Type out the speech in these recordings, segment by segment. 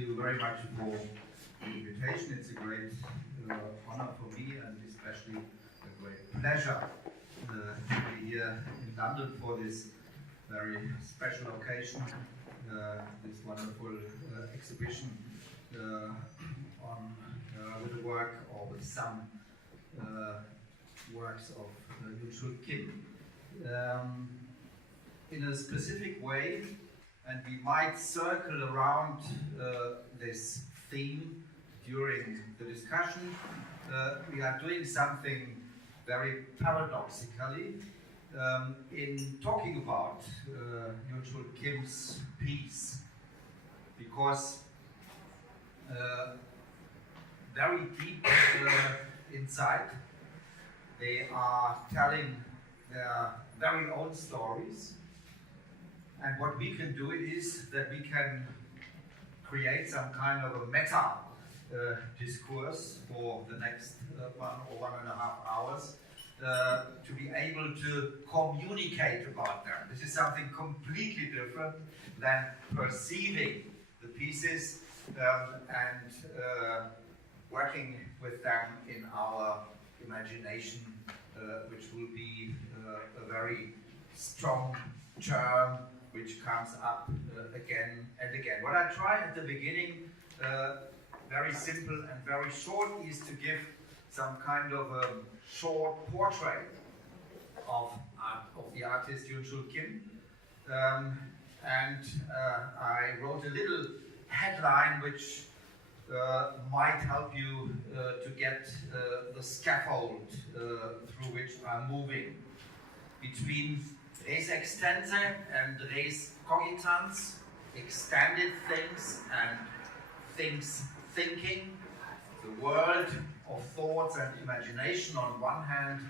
you very much for the invitation. It's a great honor for me, and especially a great pleasure to be here in London for this very special occasion, this wonderful exhibition with the work, or with some works of Yunchul Kim. In a specific way, and we might circle around this theme during the discussion. We are doing something very paradoxically in talking about Yunchul Kim's piece, because very deep inside they are telling their very own stories. And what we can do is that we can create some kind of a meta discourse for the next 1 or 1.5 hours to be able to communicate about them. This is something completely different than perceiving the pieces and working with them in our imagination, which will be a very strong term which comes up again and again. What I try at the beginning, very simple and very short, is to give some kind of a short portrait of the artist Yunchul Kim. And I wrote a little headline which might help you to get the scaffold through which I'm moving between res extensa and res cogitans, extended things and things thinking, the world of thoughts and imagination on one hand,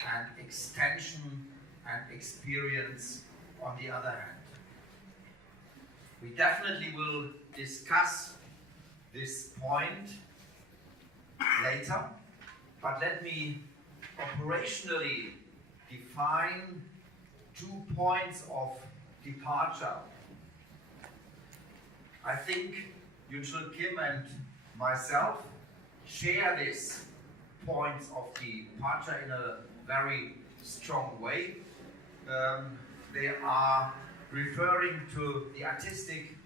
and extension and experience on the other hand. We definitely will discuss this point later, but let me operationally define 2 points of departure. I think Yunchul Kim and myself share this points of departure in a very strong way. They are referring to the artistic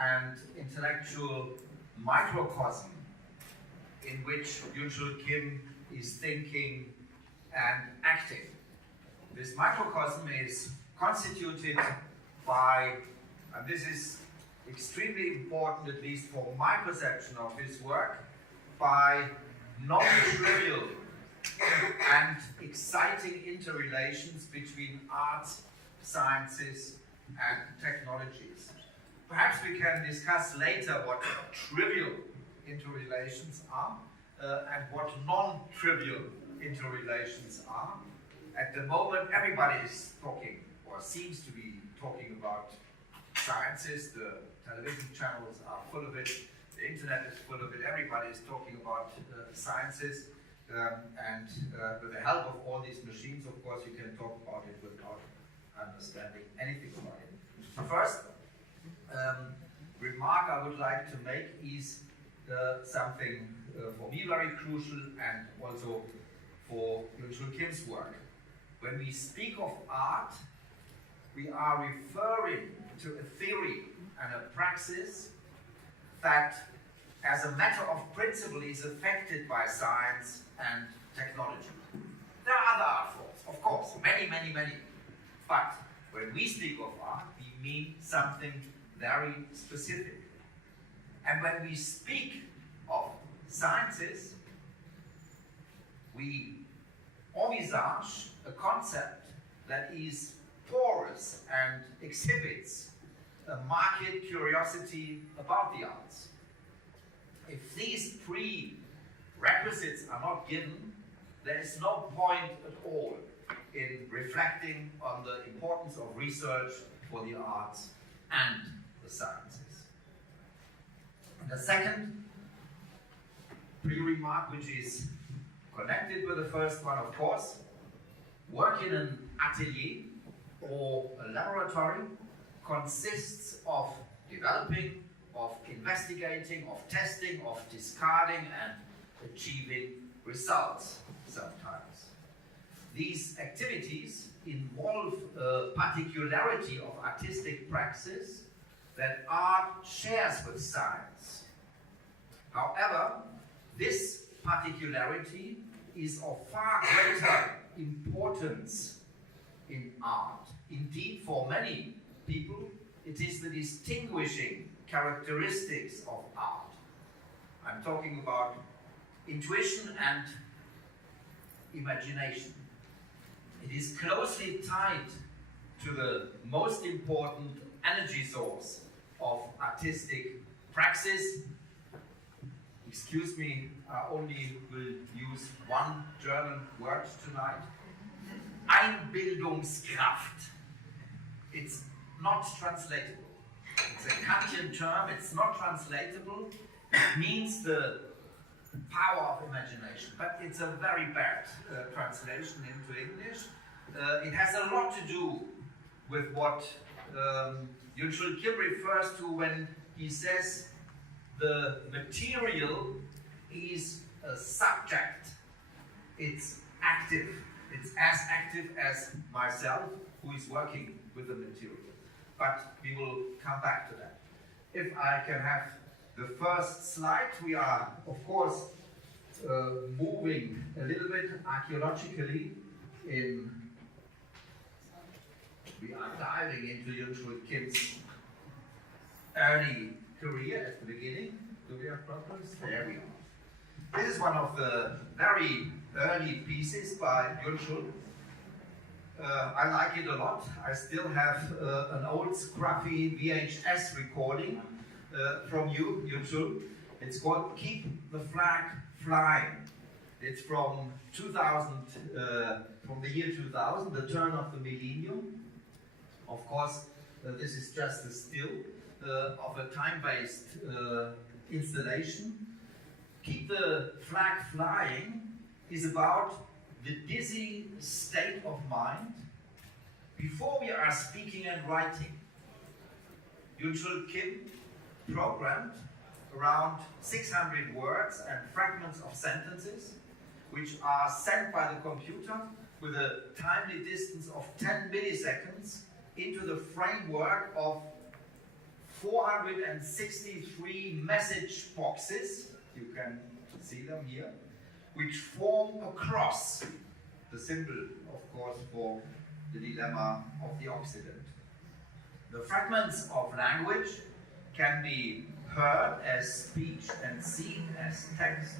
and intellectual microcosm in which Yunchul Kim is thinking and acting. This microcosm is constituted by, and this is extremely important, at least for my perception of his work, by non-trivial and exciting interrelations between arts, sciences, and technologies. Perhaps we can discuss later what trivial interrelations are and what non-trivial interrelations are. At the moment, everybody is talking, or seems to be talking, about sciences. The television channels are full of it, the internet is full of it, everybody is talking about sciences. And with the help of all these machines, of course, you can talk about it without understanding anything about it. The first remark I would like to make is something for me very crucial, and also for Yunchul Kim's work. When we speak of art, we are referring to a theory and a praxis that, as a matter of principle, is affected by science and technology. There are other art forms, of course, many, many, many. But when we speak of art, we mean something very specific. And when we speak of sciences, we envisage a concept that is porous and exhibits a market curiosity about the arts. If these prerequisites are not given, there is no point at all in reflecting on the importance of research for the arts and the sciences. And the second pre-remark, which is connected with the first one, of course, work in an atelier or a laboratory consists of developing of investigating, of testing, of discarding, and achieving results sometimes. These activities involve a particularity of artistic praxis that art shares with science. However, this particularity is of far greater importance in art. Indeed, for many people, it is the distinguishing characteristics of art. I'm talking about intuition and imagination. It is closely tied to the most important energy source of artistic praxis. Excuse me, I only will use one German word tonight. Einbildungskraft. It's not translatable. It's a Kantian term, it's not translatable. It means the power of imagination, but it's a very bad translation into English. It has a lot to do with what Yunchul Kim refers to when he says the material is a subject. It's active. It's as active as myself, who is working with the material. But we will come back to that. If I can have the first slide, we are, of course, moving a little bit archaeologically in. We are diving into Yunchul Kim's early career at the beginning. Do we have problems? There we are. This is one of the very early pieces by Yunchul. I like it a lot. I still have an old scruffy VHS recording from you, Yunchul. It's called Keep the Flag Flying. It's from 2000, from the year 2000, the turn of the millennium. Of course, this is just a still of a time-based installation. Keep the Flag Flying is about the dizzy state of mind before we are speaking and writing. Yunchul Kim programmed around 600 words and fragments of sentences, which are sent by the computer with a timely distance of 10 milliseconds into the framework of 463 message boxes, you can see them here, which form a cross, the symbol, of course, for the dilemma of the Occident. The fragments of language can be heard as speech and seen as text,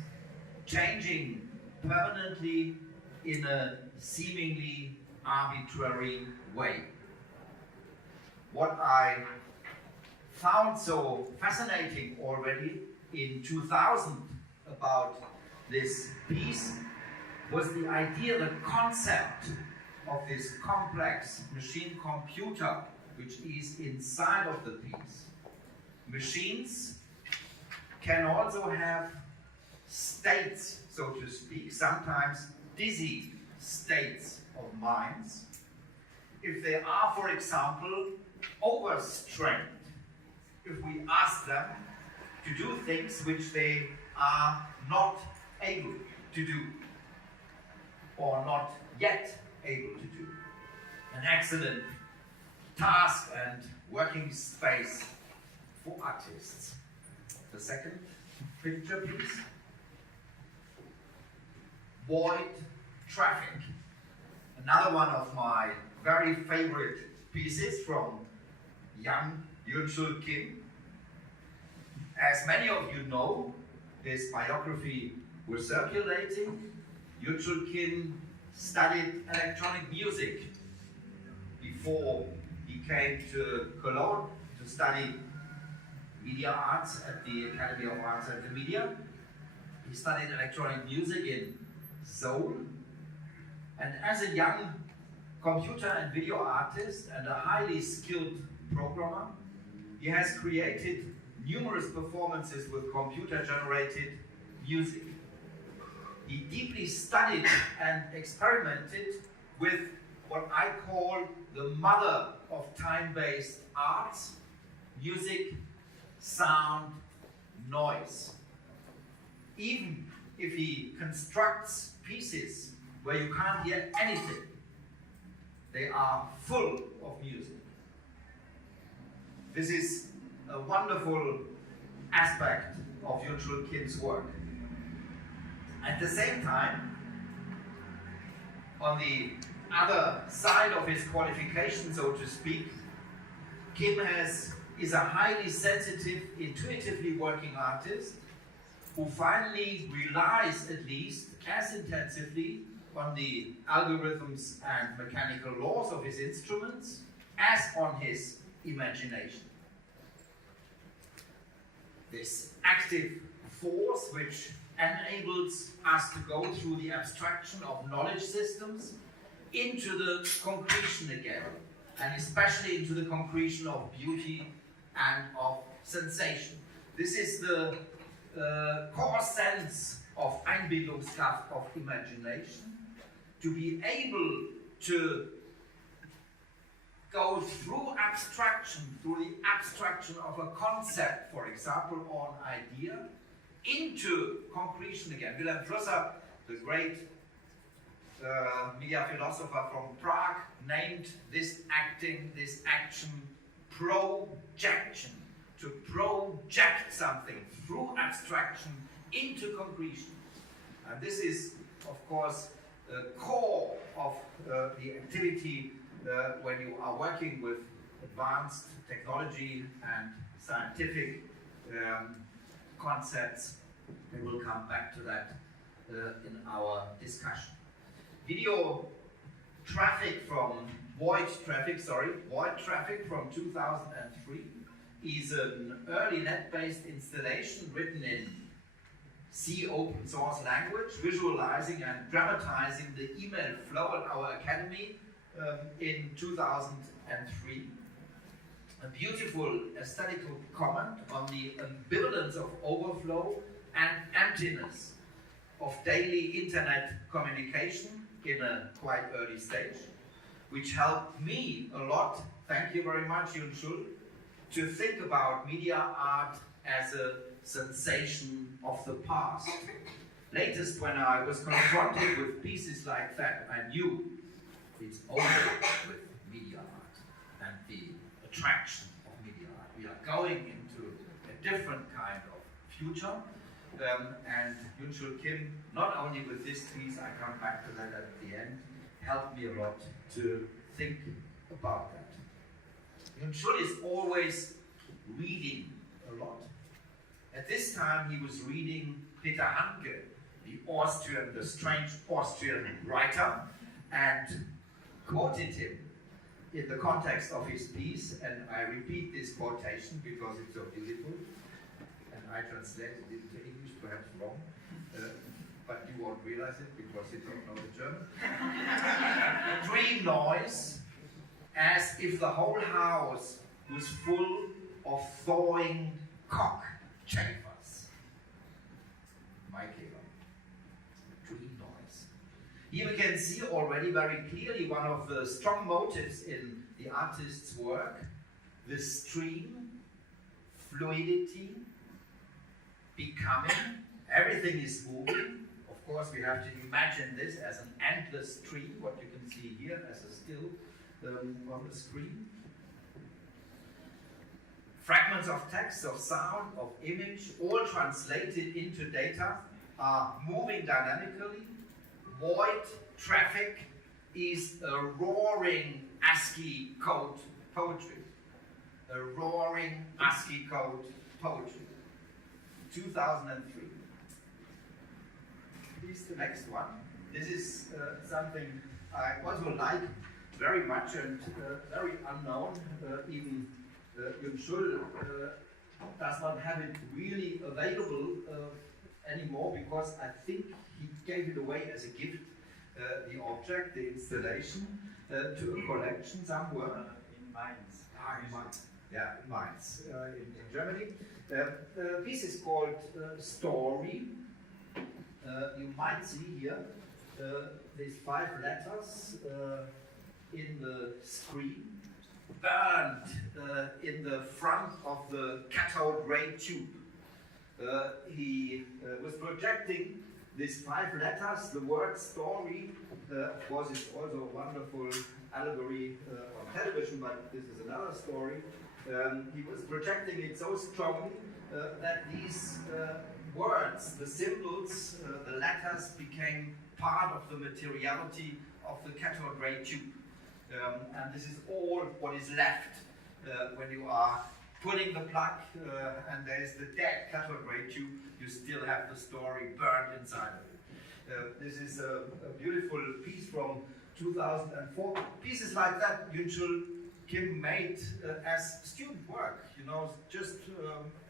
changing permanently in a seemingly arbitrary way. What I found so fascinating already in 2000 about this piece was the idea, the concept of this complex machine computer which is inside of the piece. Machines can also have states, so to speak, sometimes dizzy states of minds. If they are, for example, overstrained, if we ask them to do things which they are not able to do, or not yet able to do. An excellent task and working space for artists. The second picture, please. Void traffic. Another one of my very favorite pieces from young Yunchul Kim. As many of you know, this biography was circulating. Yunchul Kim studied electronic music before he came to Cologne to study media arts at the Academy of Arts and Media. He studied electronic music in Seoul, and as a young computer and video artist and a highly skilled programmer, he has created numerous performances with computer-generated music. He deeply studied and experimented with what I call the mother of time-based arts, music sound, noise. Even if he constructs pieces where you can't hear anything, they are full of music. This is a wonderful aspect of Yunchul Kim's work. At the same time, on the other side of his qualification, so to speak, Kim is a highly sensitive, intuitively working artist who finally relies, at least as intensively, on the algorithms and mechanical laws of his instruments as on his imagination. This active force which enables us to go through the abstraction of knowledge systems into the concretion again, and especially into the concretion of beauty and of sensation. This is the core sense of Einbildungskraft, of imagination, to be able to go through abstraction, through the abstraction of a concept, for example, or an idea, into concretion again. Wilhelm Flusser, the great media philosopher from Prague, named this acting, this action, projection. To project something through abstraction into concretion. And this is, of course, the core of the activity when you are working with advanced technology and scientific concepts. We will come back to that in our discussion. Video traffic from void traffic from 2003 is an early net-based installation written in C open source language, visualizing and dramatizing the email flow at our academy in 2003. A beautiful aesthetical comment on the ambivalence of overflow and emptiness of daily internet communication in a quite early stage, which helped me a lot, thank you very much, Yunchul, to think about media art as a sensation of the past. Latest, when I was confronted with pieces like that, I knew it's over with media art and the attraction of media art. We are going into a different kind of future, and Yunchul Kim, not only with this piece, I come back to that at the end, helped me a lot to think about that. Yunchul is always reading a lot. At this time, he was reading Peter Handke, the strange Austrian writer, and quoted him in the context of his piece, and I repeat this quotation because it's so beautiful, and I translated it into English, perhaps wrong, but you won't realize it because you don't know the German. Dream noise, as if the whole house was full of thawing cockchafers. Dream noise. Here we can see already very clearly one of the strong motives in the artist's work, the stream, fluidity, becoming, everything is moving. Of course, we have to imagine this as an endless stream, what you can see here as a still on the screen. Fragments of text, of sound, of image, all translated into data, are moving dynamically. Void traffic is a roaring ASCII code poetry. A roaring ASCII code poetry. 2003. Please, the next one. This is something I also like very much and very unknown. Even Yunchul does not have it really available anymore because I think he gave it away as a gift, the object, the installation, to a collection somewhere. In Mainz. In Mainz. Yeah, in Mainz, in Germany. The piece is called Stormy. You might see here these 5 letters in the screen. burned in the front of the cathode ray tube. He was projecting these 5 letters. The word story, of course, is also a wonderful allegory on television, but this is another story. He was projecting it so strongly that these words, the symbols, the letters became part of the materiality of the cathode ray tube. And this is all what is left when you are pulling the plug and there is the dead cathode ray tube. You still have the story burned inside of it. This is a beautiful piece from 2004. Pieces like that Yunchul Kim made as student work, you know, just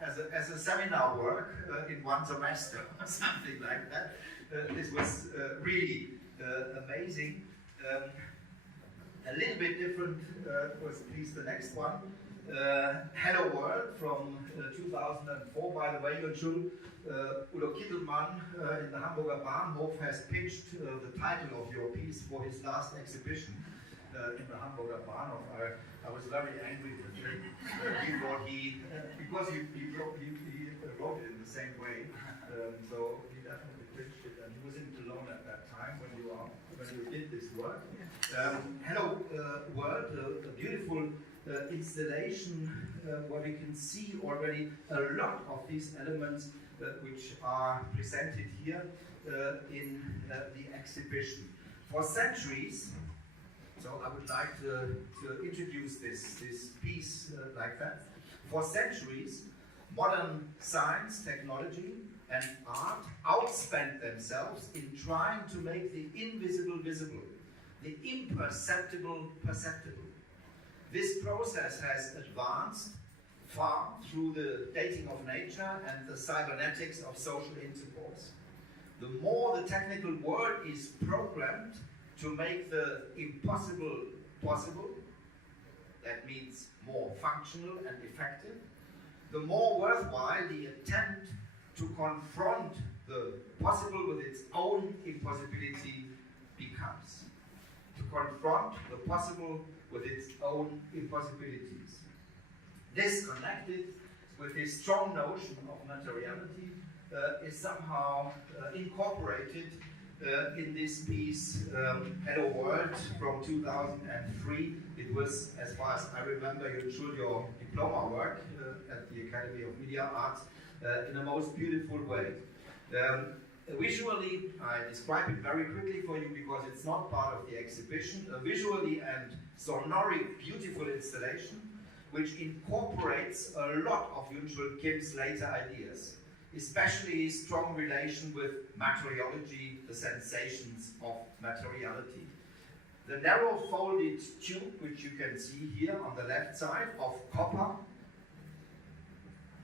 as a seminar work in one semester or something like that. This was really amazing. A little bit different was please the next one. Hello World from 2004. By the way, Yunchul, Udo Kittelmann in the Hamburger Bahnhof has pitched the title of your piece for his last exhibition in the Hamburger Bahnhof. I was very angry with him because he wrote it in the same way. So he definitely pitched it, and he was in Cologne at that time when you did this work. Hello World, a beautiful installation where we can see already a lot of these elements which are presented here in the exhibition. For centuries, so I would like to introduce this piece like that. For centuries, modern science, technology, and art outspent themselves in trying to make the invisible visible, the imperceptible perceptible. This process has advanced far through the dating of nature and the cybernetics of social intercourse. The more the technical world is programmed to make the impossible possible, that means more functional and effective, the more worthwhile the attempt to confront the possible with its own impossibility becomes. To confront the possible with its own impossibilities. This, connected with this strong notion of materiality, is somehow incorporated in this piece, Hello World from 2003. It was, as far as I remember, Yunchul, your diploma work at the Academy of Media Arts in a most beautiful way. Visually, I describe it very quickly for you because it's not part of the exhibition. A visually and sonoric beautiful installation which incorporates a lot of Yunchul Kim's later ideas, especially his strong relation with materiology, the sensations of materiality. The narrow folded tube, which you can see here on the left side, of copper,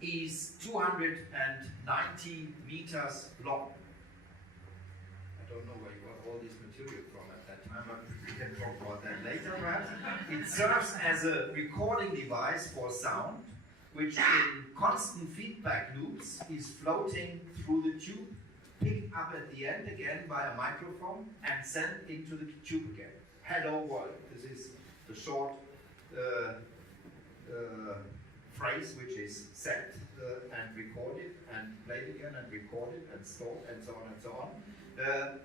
is 290 meters long. I don't know where you got all this material from at that time, but we can talk about that later perhaps. It serves as a recording device for sound, which in constant feedback loops is floating through the tube, picked up at the end again by a microphone and sent into the tube again. Hello World. This is the short phrase which is set and recorded and played again and recorded and stored and so on and so on.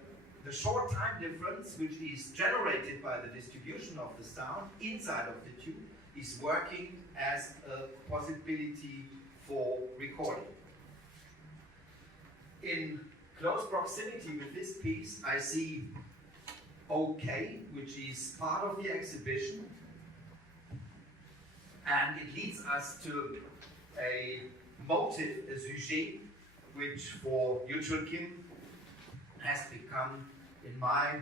The short time difference which is generated by the distribution of the sound inside of the tube is working as a possibility for recording. In close proximity with this piece, I see OK, which is part of the exhibition, and it leads us to a motive, a sujet, which for Yunchul Kim has become, in my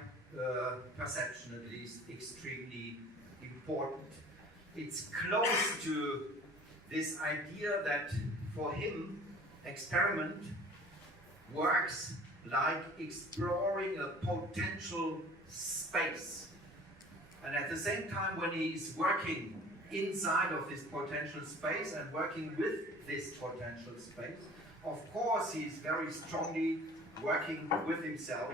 perception at least, extremely important. It's close to this idea that for him, experiment works like exploring a potential space. And at the same time, when he's working inside of this potential space and working with this potential space, of course he's very strongly working with himself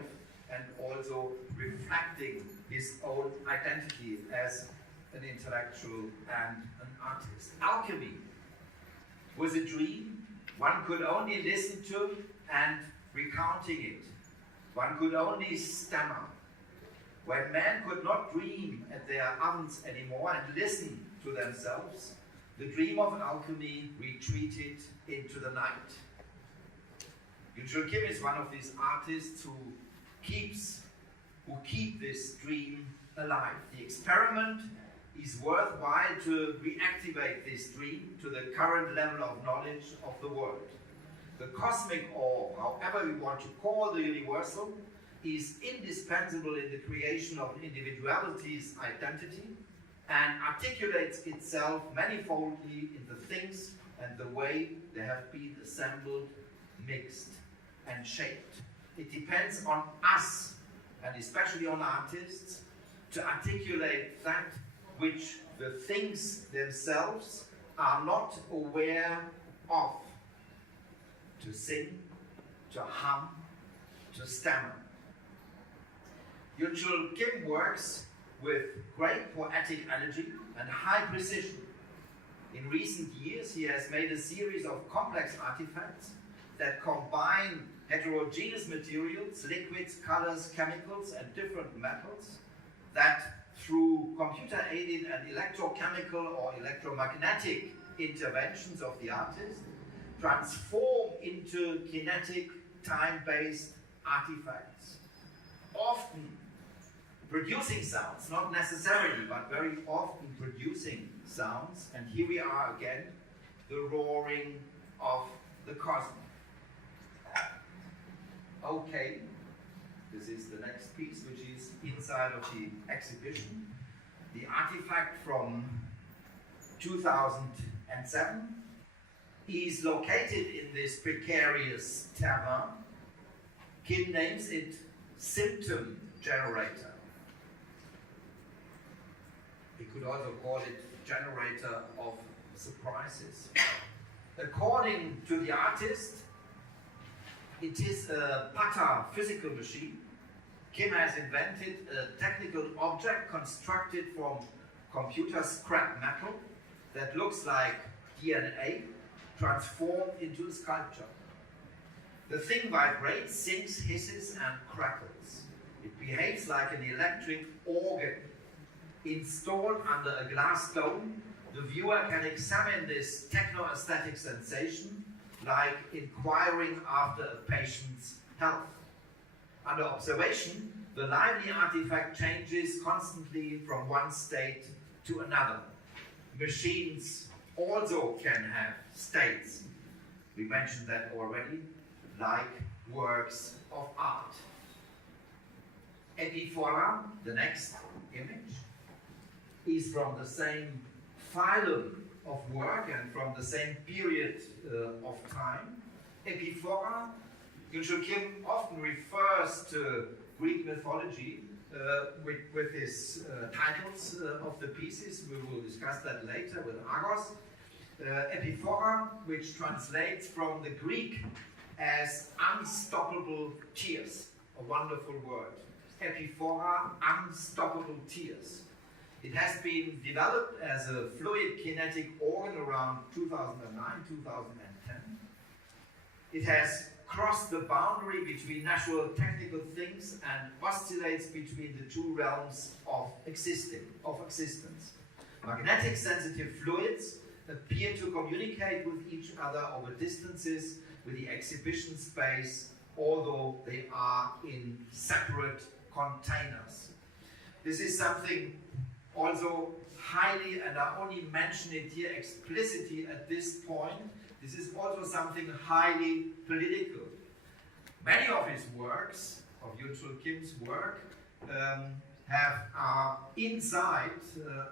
and also reflecting his own identity as an intellectual and an artist. Alchemy was a dream one could only listen to and recounting it. One could only stammer. When men could not dream at their ovens anymore and listen to themselves, the dream of alchemy retreated into the night. Yunchul Kim is one of these artists who keep this dream alive. The experiment is worthwhile to reactivate this dream to the current level of knowledge of the world. The cosmic or however we want to call the universal is indispensable in the creation of individuality's identity and articulates itself manifoldly in the things and the way they have been assembled, mixed, and shaped. It depends on us, and especially on artists, to articulate that which the things themselves are not aware of. To sing, to hum, to stammer. Yunchul Kim works with great poetic energy and high precision. In recent years, he has made a series of complex artifacts that combine heterogeneous materials, liquids, colors, chemicals, and different metals that, through computer-aided and electrochemical or electromagnetic interventions of the artist, transform into kinetic, time-based artifacts, often producing sounds, not necessarily, but very often producing sounds. And here we are again, the roaring of the cosmos. Okay, this is the next piece, which is inside of the exhibition. The artifact from 2007 is located in this precarious terrain. Kim names it Symptom Generator. We could also call it generator of surprises. According to the artist, it is a Pata physical machine. Kim has invented a technical object constructed from computer scrap metal that looks like DNA transformed into a sculpture. The thing vibrates, sings, hisses, and crackles. It behaves like an electric organ. Installed under a glass dome, the viewer can examine this techno-aesthetic sensation like inquiring after a patient's health. Under observation, the lively artifact changes constantly from one state to another. Machines also can have states. We mentioned that already, like works of art. Epiphora, the next image, is from the same phylum of work and from the same period of time. Epiphora, Yunchul Kim often refers to Greek mythology with his titles of the pieces. We will discuss that later with Argos. Epiphora, which translates from the Greek as unstoppable tears, a wonderful word. Epiphora, unstoppable tears. It has been developed as a fluid kinetic organ around 2009, 2010. It has crossed the boundary between natural technical things and oscillates between the two realms of existence. Magnetic sensitive fluids appear to communicate with each other over distances with the exhibition space, although they are in separate containers. This is something also highly, and I only mention it here explicitly at this point, this is also something highly political. Many of his works, of Yunchul Kim's work, are inside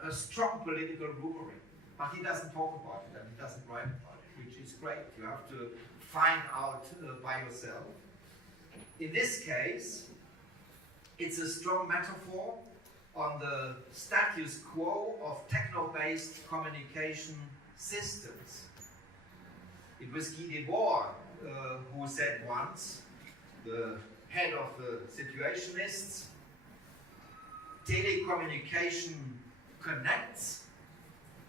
a strong political rumoring. But he doesn't talk about it and he doesn't write about it, which is great. You have to find out by yourself. In this case, it's a strong metaphor on the status quo of techno-based communication systems. It was Guy Debord who said once, the head of the situationists, telecommunication connects,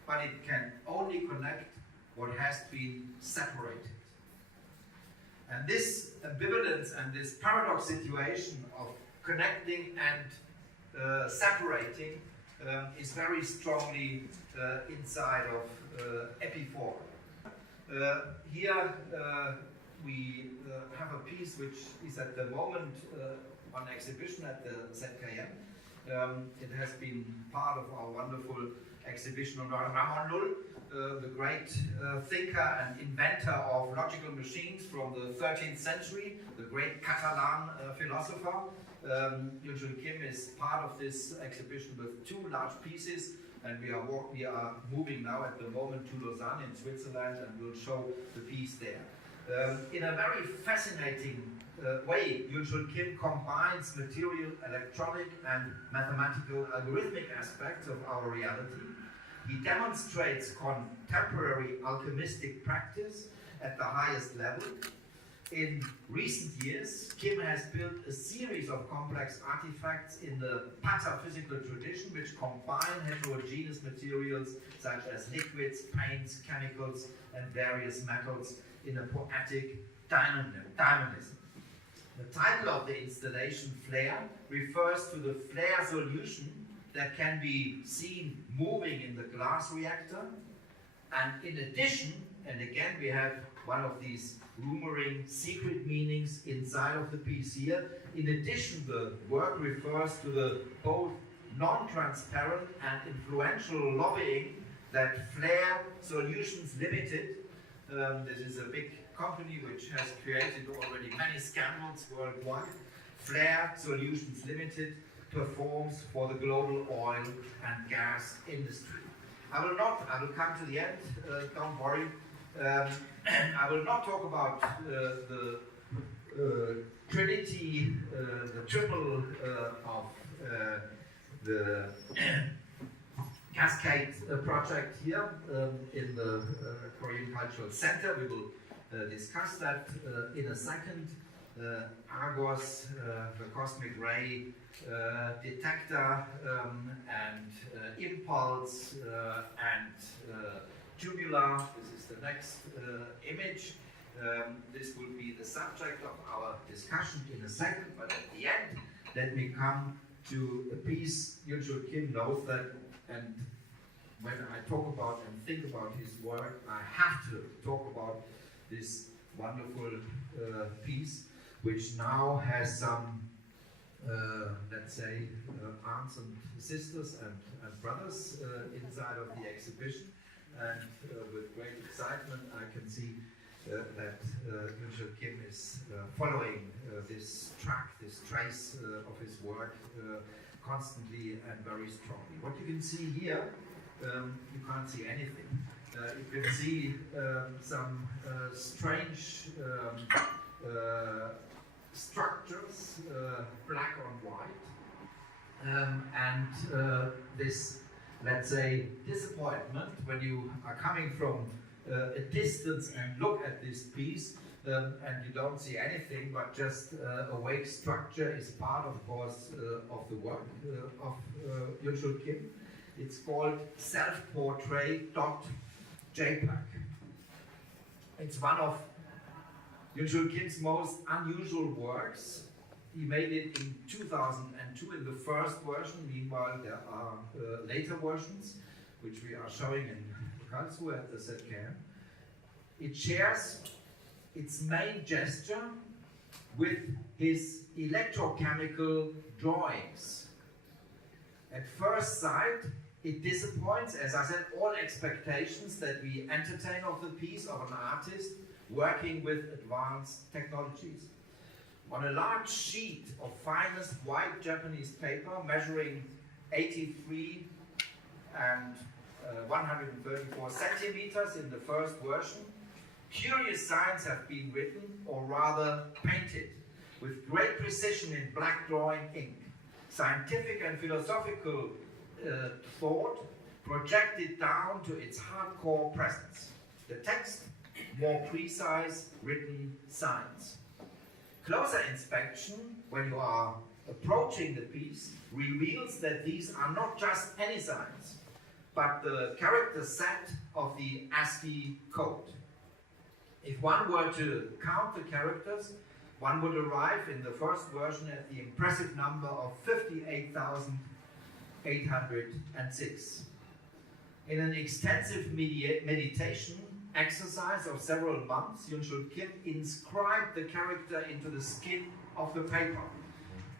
but it can only connect what has been separated. And this ambivalence and this paradox situation of connecting and separating is very strongly inside of Epiphore. Here we have a piece which is at the moment on exhibition at the ZKM. It has been part of our wonderful exhibition on Ramon Llull, the great thinker and inventor of logical machines from the 13th century, the great Catalan philosopher. Yunchul Kim is part of this exhibition with two large pieces, and we are moving now at the moment to Lausanne in Switzerland, and we'll show the piece there. In a very fascinating way, Yunchul Kim combines material, electronic, and mathematical algorithmic aspects of our reality. He demonstrates contemporary alchemistic practice at the highest level. In recent years, Kim has built a series of complex artifacts in the pataphysical tradition which combine heterogeneous materials such as liquids, paints, chemicals, and various metals in a poetic dynamism. The title of the installation, Flare, refers to the flare solution that can be seen moving in the glass reactor. And in addition, and again we have one of these rumoring secret meanings inside of the piece here, in addition the work refers to the both non-transparent and influential lobbying that Flare Solutions Limited, this is a big company which has created already many scandals worldwide, Flare Solutions Limited performs for the global oil and gas industry. I will come to the end, don't worry. I will not talk about the Trinity, the triple of the Cascades project here in the Korean Cultural Center. We will discuss that in a second. Argos, the cosmic ray detector, and impulse and tubular. This is the next image. This will be the subject of our discussion in a second, but at the end, let me come to a piece Yunchul Kim knows that, and when I talk about and think about his work, I have to talk about this wonderful piece, which now has some, let's say, aunts and sisters and brothers inside of the exhibition. And with great excitement, I can see that Yunchul Kim is following this track, this trace of his work constantly and very strongly. What you can see here, you can't see anything. You can see some strange structures, black on white, and this, let's say, disappointment when you are coming from a distance and look at this piece and you don't see anything but just a wake structure is part, of course, of the work of Yunchul Kim. It's called self-portray.jpg. It's one of Yunchul Kim's most unusual works. He made it in 2002 in the first version. Meanwhile, there are later versions, which we are showing in Karlsruhe at the ZKM. It shares its main gesture with his electrochemical drawings. At first sight, it disappoints, as I said, all expectations that we entertain of the piece of an artist working with advanced technologies. On a large sheet of finest white Japanese paper measuring 83 and 134 centimeters in the first version, curious signs have been written, or rather painted, with great precision in black drawing ink. Scientific and philosophical thought projected down to its hardcore presence. The text, more precise, written signs. Closer inspection, when you are approaching the piece, reveals that these are not just any signs. but the character set of the ASCII code. If one were to count the characters, one would arrive in the first version at the impressive number of 58,806. In an extensive meditation exercise of several months, Yunchul Kim inscribed the character into the skin of the paper.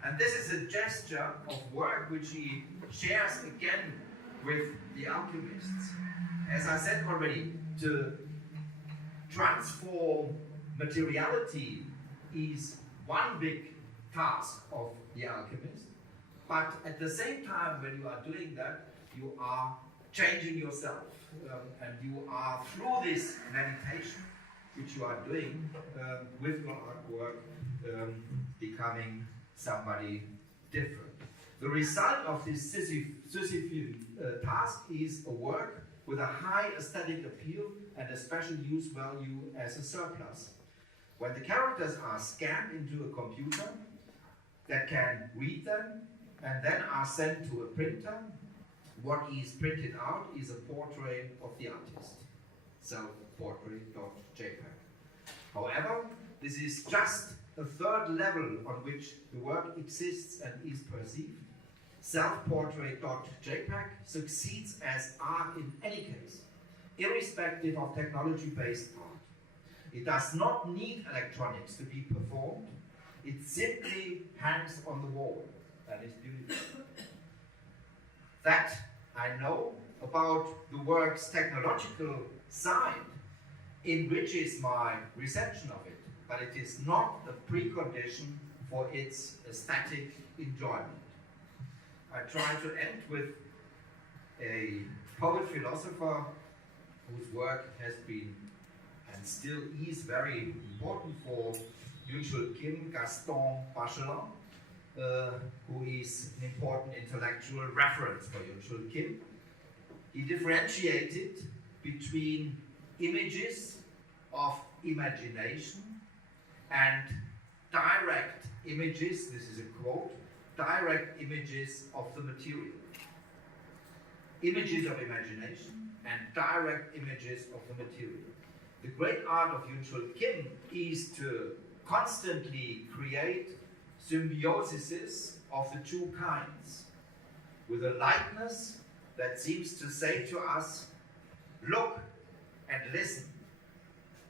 And this is a gesture of work which he shares again with the alchemists. As I said already, to transform materiality is one big task of the alchemist, but at the same time when you are doing that, you are changing yourself, and you are, through this meditation which you are doing with your artwork, becoming somebody different. The result of this Sisyphean task is a work with a high aesthetic appeal and a special use value as a surplus. When the characters are scanned into a computer that can read them and then are sent to a printer, what is printed out is a portrait of the artist. So, portray.jpg. However, this is just a third level on which the work exists and is perceived. Self-portrait.jpg succeeds as art in any case, irrespective of technology-based art. It does not need electronics to be performed. It simply hangs on the wall. That is beautiful. That I know about the work's technological side enriches my reception of it, but it is not a precondition for its aesthetic enjoyment. I try to end with a poet-philosopher whose work has been and still is very important for Yunchul Kim, Gaston Bachelard, who is an important intellectual reference for Yunchul Kim. He differentiated between images of imagination and direct images, this is a quote, direct images of the material. Images of imagination and direct images of the material. The great art of Yunchul Kim is to constantly create symbioses of the two kinds, with a lightness that seems to say to us, look and listen.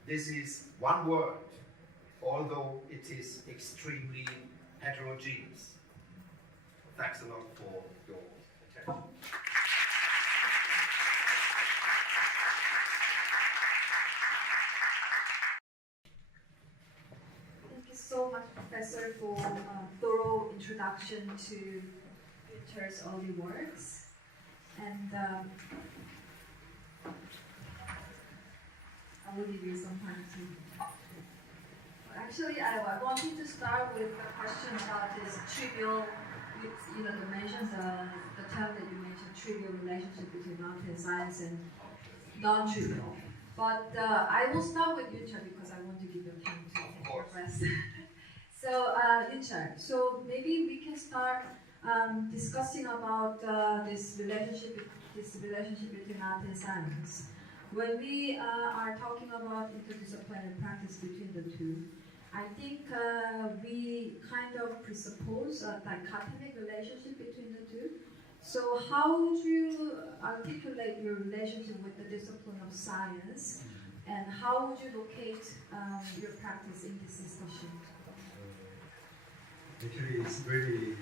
This is one word, although it is extremely heterogeneous. Thanks a lot for your attention. Thank you so much, Professor, for a thorough introduction to Peter's early works. And I will give you some time to. Actually, I wanted to start with a question about this trivial. You mentioned the term that you mentioned, trivial relationship between art and science and non-trivial. But I will start with Yunchul because I want to give you time to progress. So Yunchul, so maybe we can start discussing about this relationship between art and science. When we are talking about interdisciplinary practice between the two, I think we kind of presuppose a dichotomic relationship between the two. So how would you articulate your relationship with the discipline of science, and how would you locate your practice in this discussion? Actually, it's really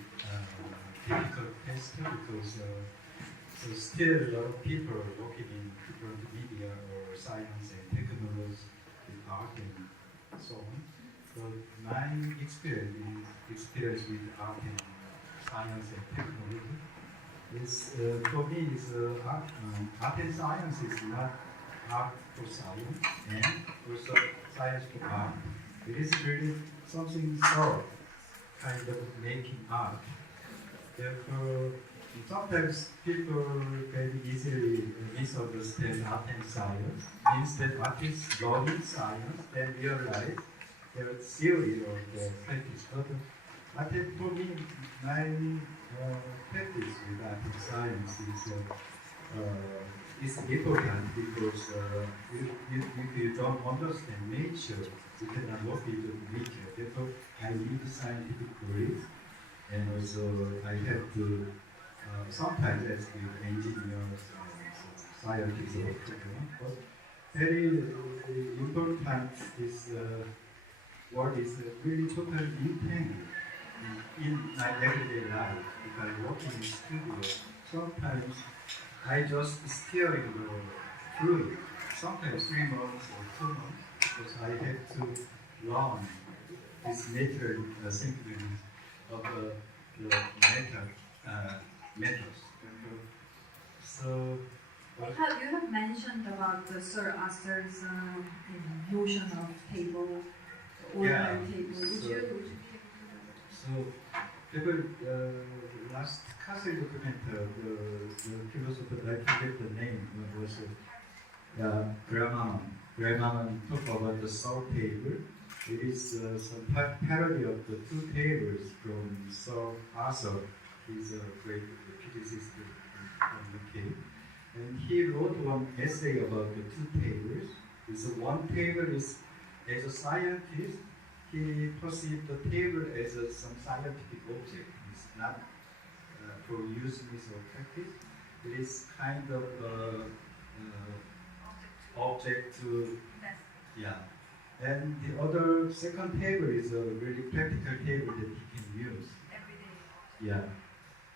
difficult question because so still a lot of people working in different media or science and technology, art and so on. So my experience with art and science and technology is, for me, is art and science is not art for science and also science for art. It is really something sort kind of making art. Therefore, sometimes people can easily misunderstand art and science. Means that artists learning science, then realize their theory or their practice. But I think for me, my practice with art and science is it's important because if you don't understand nature, you cannot work into nature. Therefore, I need scientific belief, and also I have to sometimes as with engineers and scientists or whatever, but very important is what is really totally entangled in my everyday life. If I work in a studio, sometimes I just steering the fluid, sometimes 3 months or 2 months, because I have to learn this natural synchronicity of the metals. So, You have mentioned about the Sir Arthur's notion of table, ordinary table. Would you be able to? So, people, last Castle document, the philosopher, I forget the name, was Graham talked about the Sir table. It is some parody of the two tables from Sir Arthur. He's a great physicist from UK. And he wrote one essay about the two tables. So one table is, as a scientist, he perceived the table as some scientific object. It's not for use or practice. It is kind of object to, yeah. And the other second table is a really practical table that he can use. Every day. Yeah.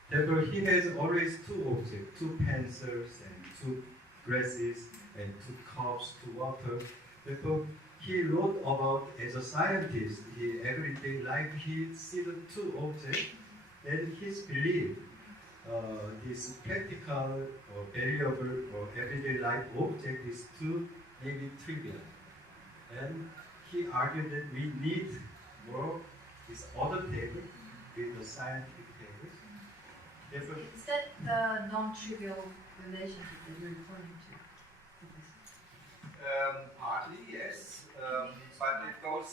Therefore, he has always two objects, two pencils and two glasses and two cups, two water. Therefore, he wrote about, as a scientist, he everyday life, he see the two objects, and his belief, this practical or variable or everyday life object is too maybe trivial. And he argued that we need more this other table with the scientific tables. Therefore, is that the non-trivial relationship that you're referring to? Partly, yes, but it goes,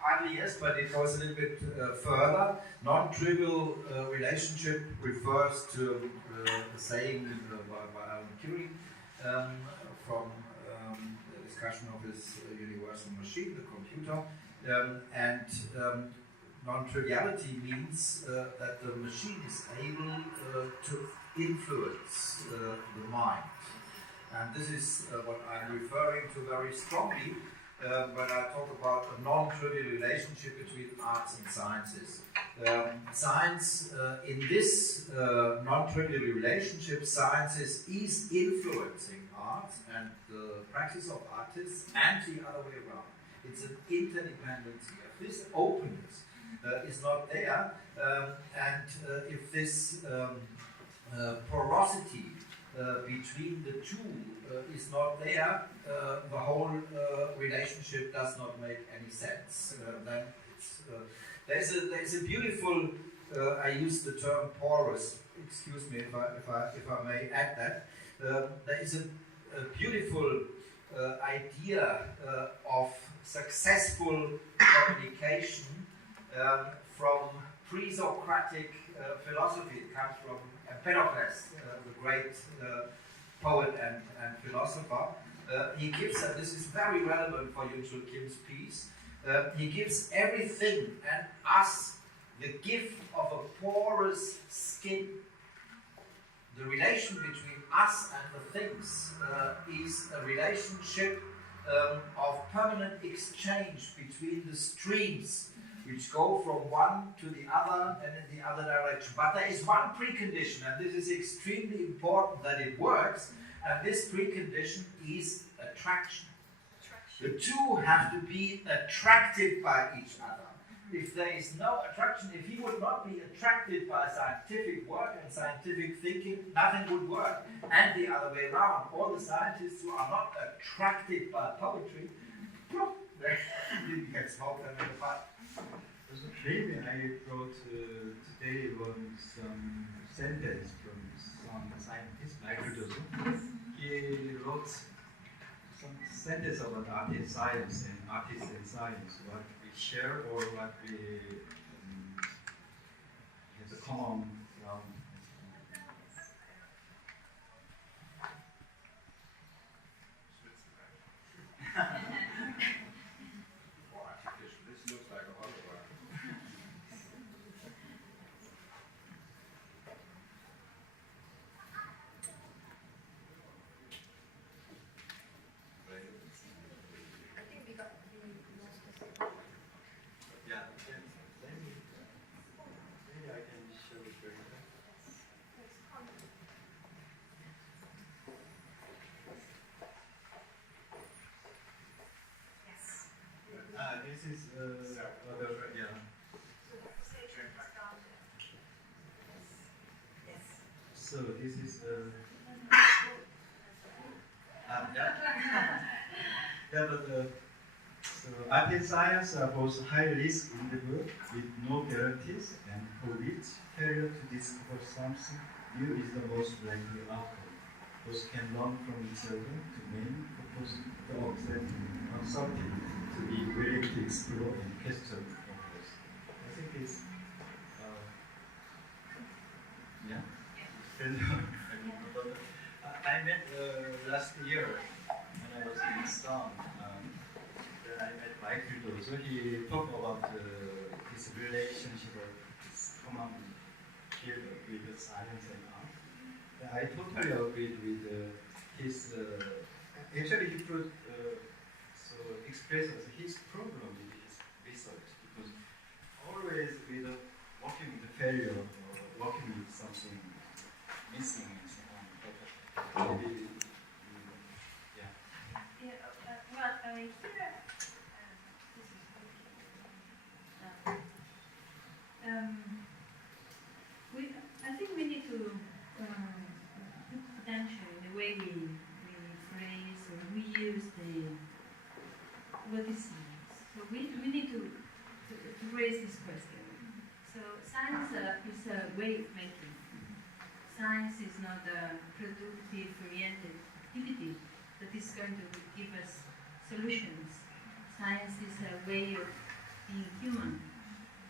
partly yes, but it goes a little bit further. Non-trivial relationship refers to a saying by Alan Turing from the discussion of his universal machine, the computer, and non-triviality means that the machine is able to influence the mind. And this is what I'm referring to very strongly when I talk about a non-trivial relationship between arts and sciences. Science, in this non-trivial relationship, sciences is influencing art and the practice of artists and the other way around. It's an interdependency. If this openness is not there, and if this porosity between the two is not there, the whole relationship does not make any sense. Then it's, there's a beautiful, I use the term porous, excuse me if I may add that, there is a beautiful idea of successful communication from pre-Socratic philosophy. It comes from Empedocles, the great poet and philosopher. He gives, and this is very relevant for Yunchul Kim's piece, he gives everything and us the gift of a porous skin. The relation between us and the things is a relationship of permanent exchange between the streams which go from one to the other and in the other direction. But there is one precondition, and this is extremely important that it works, and this precondition is attraction. The two have to be attracted by each other. If there is no attraction, if he would not be attracted by scientific work and scientific thinking, nothing would work. And the other way around, all the scientists who are not attracted by poetry, they get smoked under the fire. Maybe I wrote today some sentence from some scientist, microcosm. He wrote some sentence about art and science and artists and science, what we share or what we have a common ground. So this is so art and science are both high risk in the work with no guarantees, and for which failure to discover something new is the most likely outcome. Both can learn from each other to main purpose the object consulting to be willing to explore and question purpose. I think it's yeah. I met last year when I was in Storm. Then I met Michael also. He talked about his relationship or his common field with science and art. I totally agreed with his. Actually, he put so expresses his problem with his research, because always with working with the failure or working with something missing and so on. But maybe, yeah. Yeah. Well, here. I think we need to put attention in the way we phrase or we use what is science. So we need to raise this question. So science is a way of making. Science is not a productive-oriented activity that is going to give us solutions. Science is a way of being human,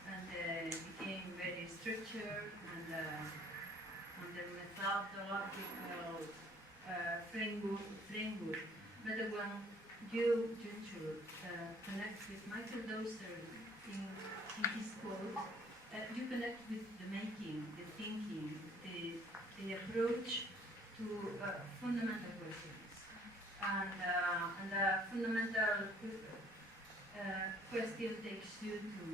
and became very structured and the methodological framework. But when you, Yunchul, connect with Michael Doser in his quote, you connect with the making, the thinking, the approach to fundamental questions. And the fundamental question takes you to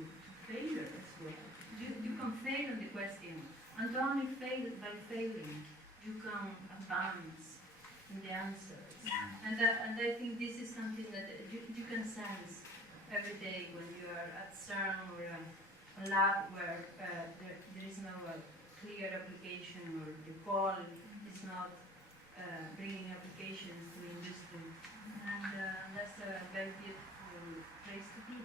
failure as well. You can fail on the question, and only by failing you can advance in the answers. And I think this is something that you can sense every day when you are at CERN or a lab where there is no clear application, or the call is not bringing applications to industry. And that's a very beautiful place to be.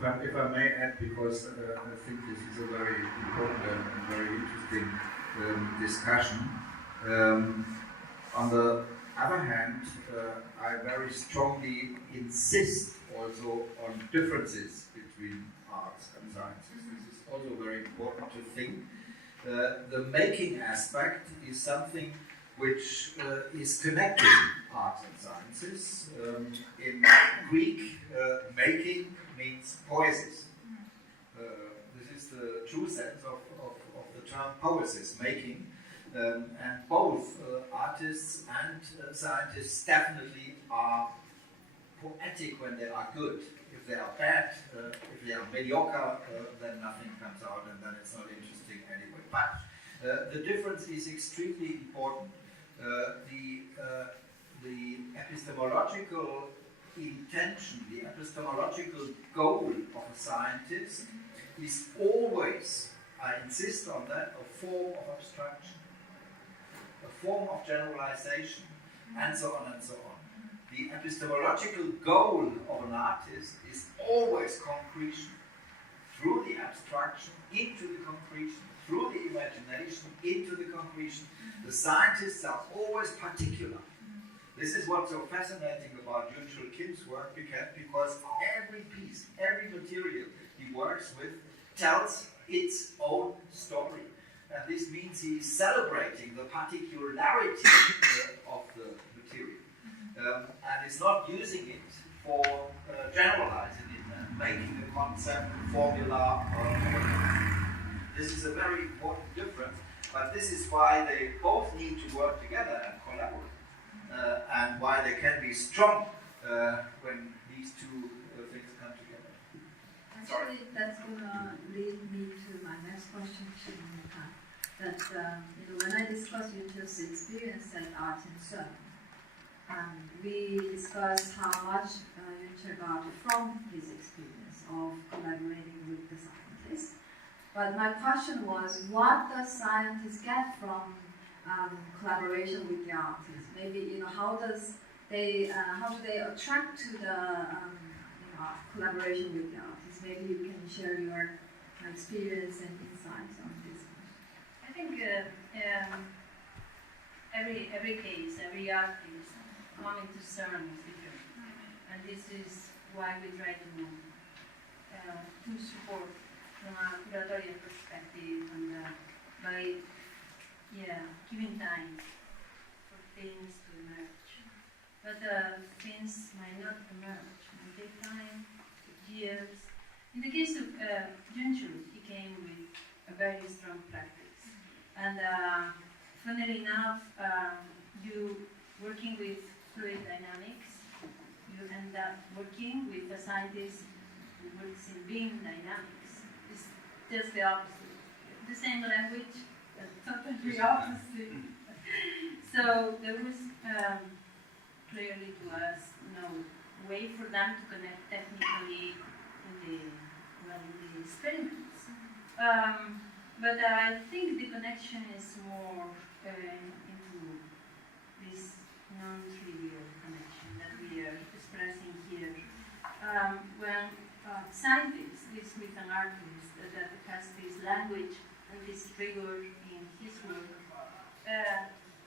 But if I may add, because I think this is a very important and very interesting discussion. On the other hand, I very strongly insist also on differences between arts and sciences. This is also very important to think. The making aspect is something which is connecting arts and sciences. In Greek, making means poiesis. This is the true sense of the term poiesis, making. And both artists and scientists definitely are poetic when they are good. If they are bad, if they are mediocre, then nothing comes out, and then it's not interesting anyway. But the difference is extremely important. The epistemological intention, the epistemological goal of a scientist is always, I insist on that, a form of abstraction, a form of generalization, and so on and so on. The epistemological goal of an artist is always concretion, through the abstraction into the concretion, through the imagination into the concretion. The scientists are always particular. This is what's so fascinating about Yunchul Kim's work, because every piece, every material he works with tells its own story. And this means he's celebrating the particularity of the material. And is not using it for generalizing it and making a concept, formula, or this is a very important difference, but this is why they both need to work together and collaborate, and why they can be strong when these two things come together. Actually, that's going to lead me to my next question to Monica. That when I discussed Yunchul's experience at Art in CERN, we discussed how much Yunchul got from his experience of collaborating with the scientists. But my question was, what does scientists get from collaboration with the artists? Maybe how do they attract to the collaboration with the artists? Maybe you can share your experience and insights on this. I think every case, every artist coming to CERN is different, and this is why we try to support from a curatorial perspective and by giving time for things to emerge. But things might not emerge, might take time, years. In the case of Yunchul, he came with a very strong practice. And funnily enough, you working with fluid dynamics, you end up working with a scientist who works in beam dynamics. It's just the opposite. The same language, but totally opposite. So there was clearly to us no way for them to connect technically in the experiments. But I think the connection is more into this non-trivial connection that we are expressing here. When scientists is with an artist that has this language and this rigor in his work,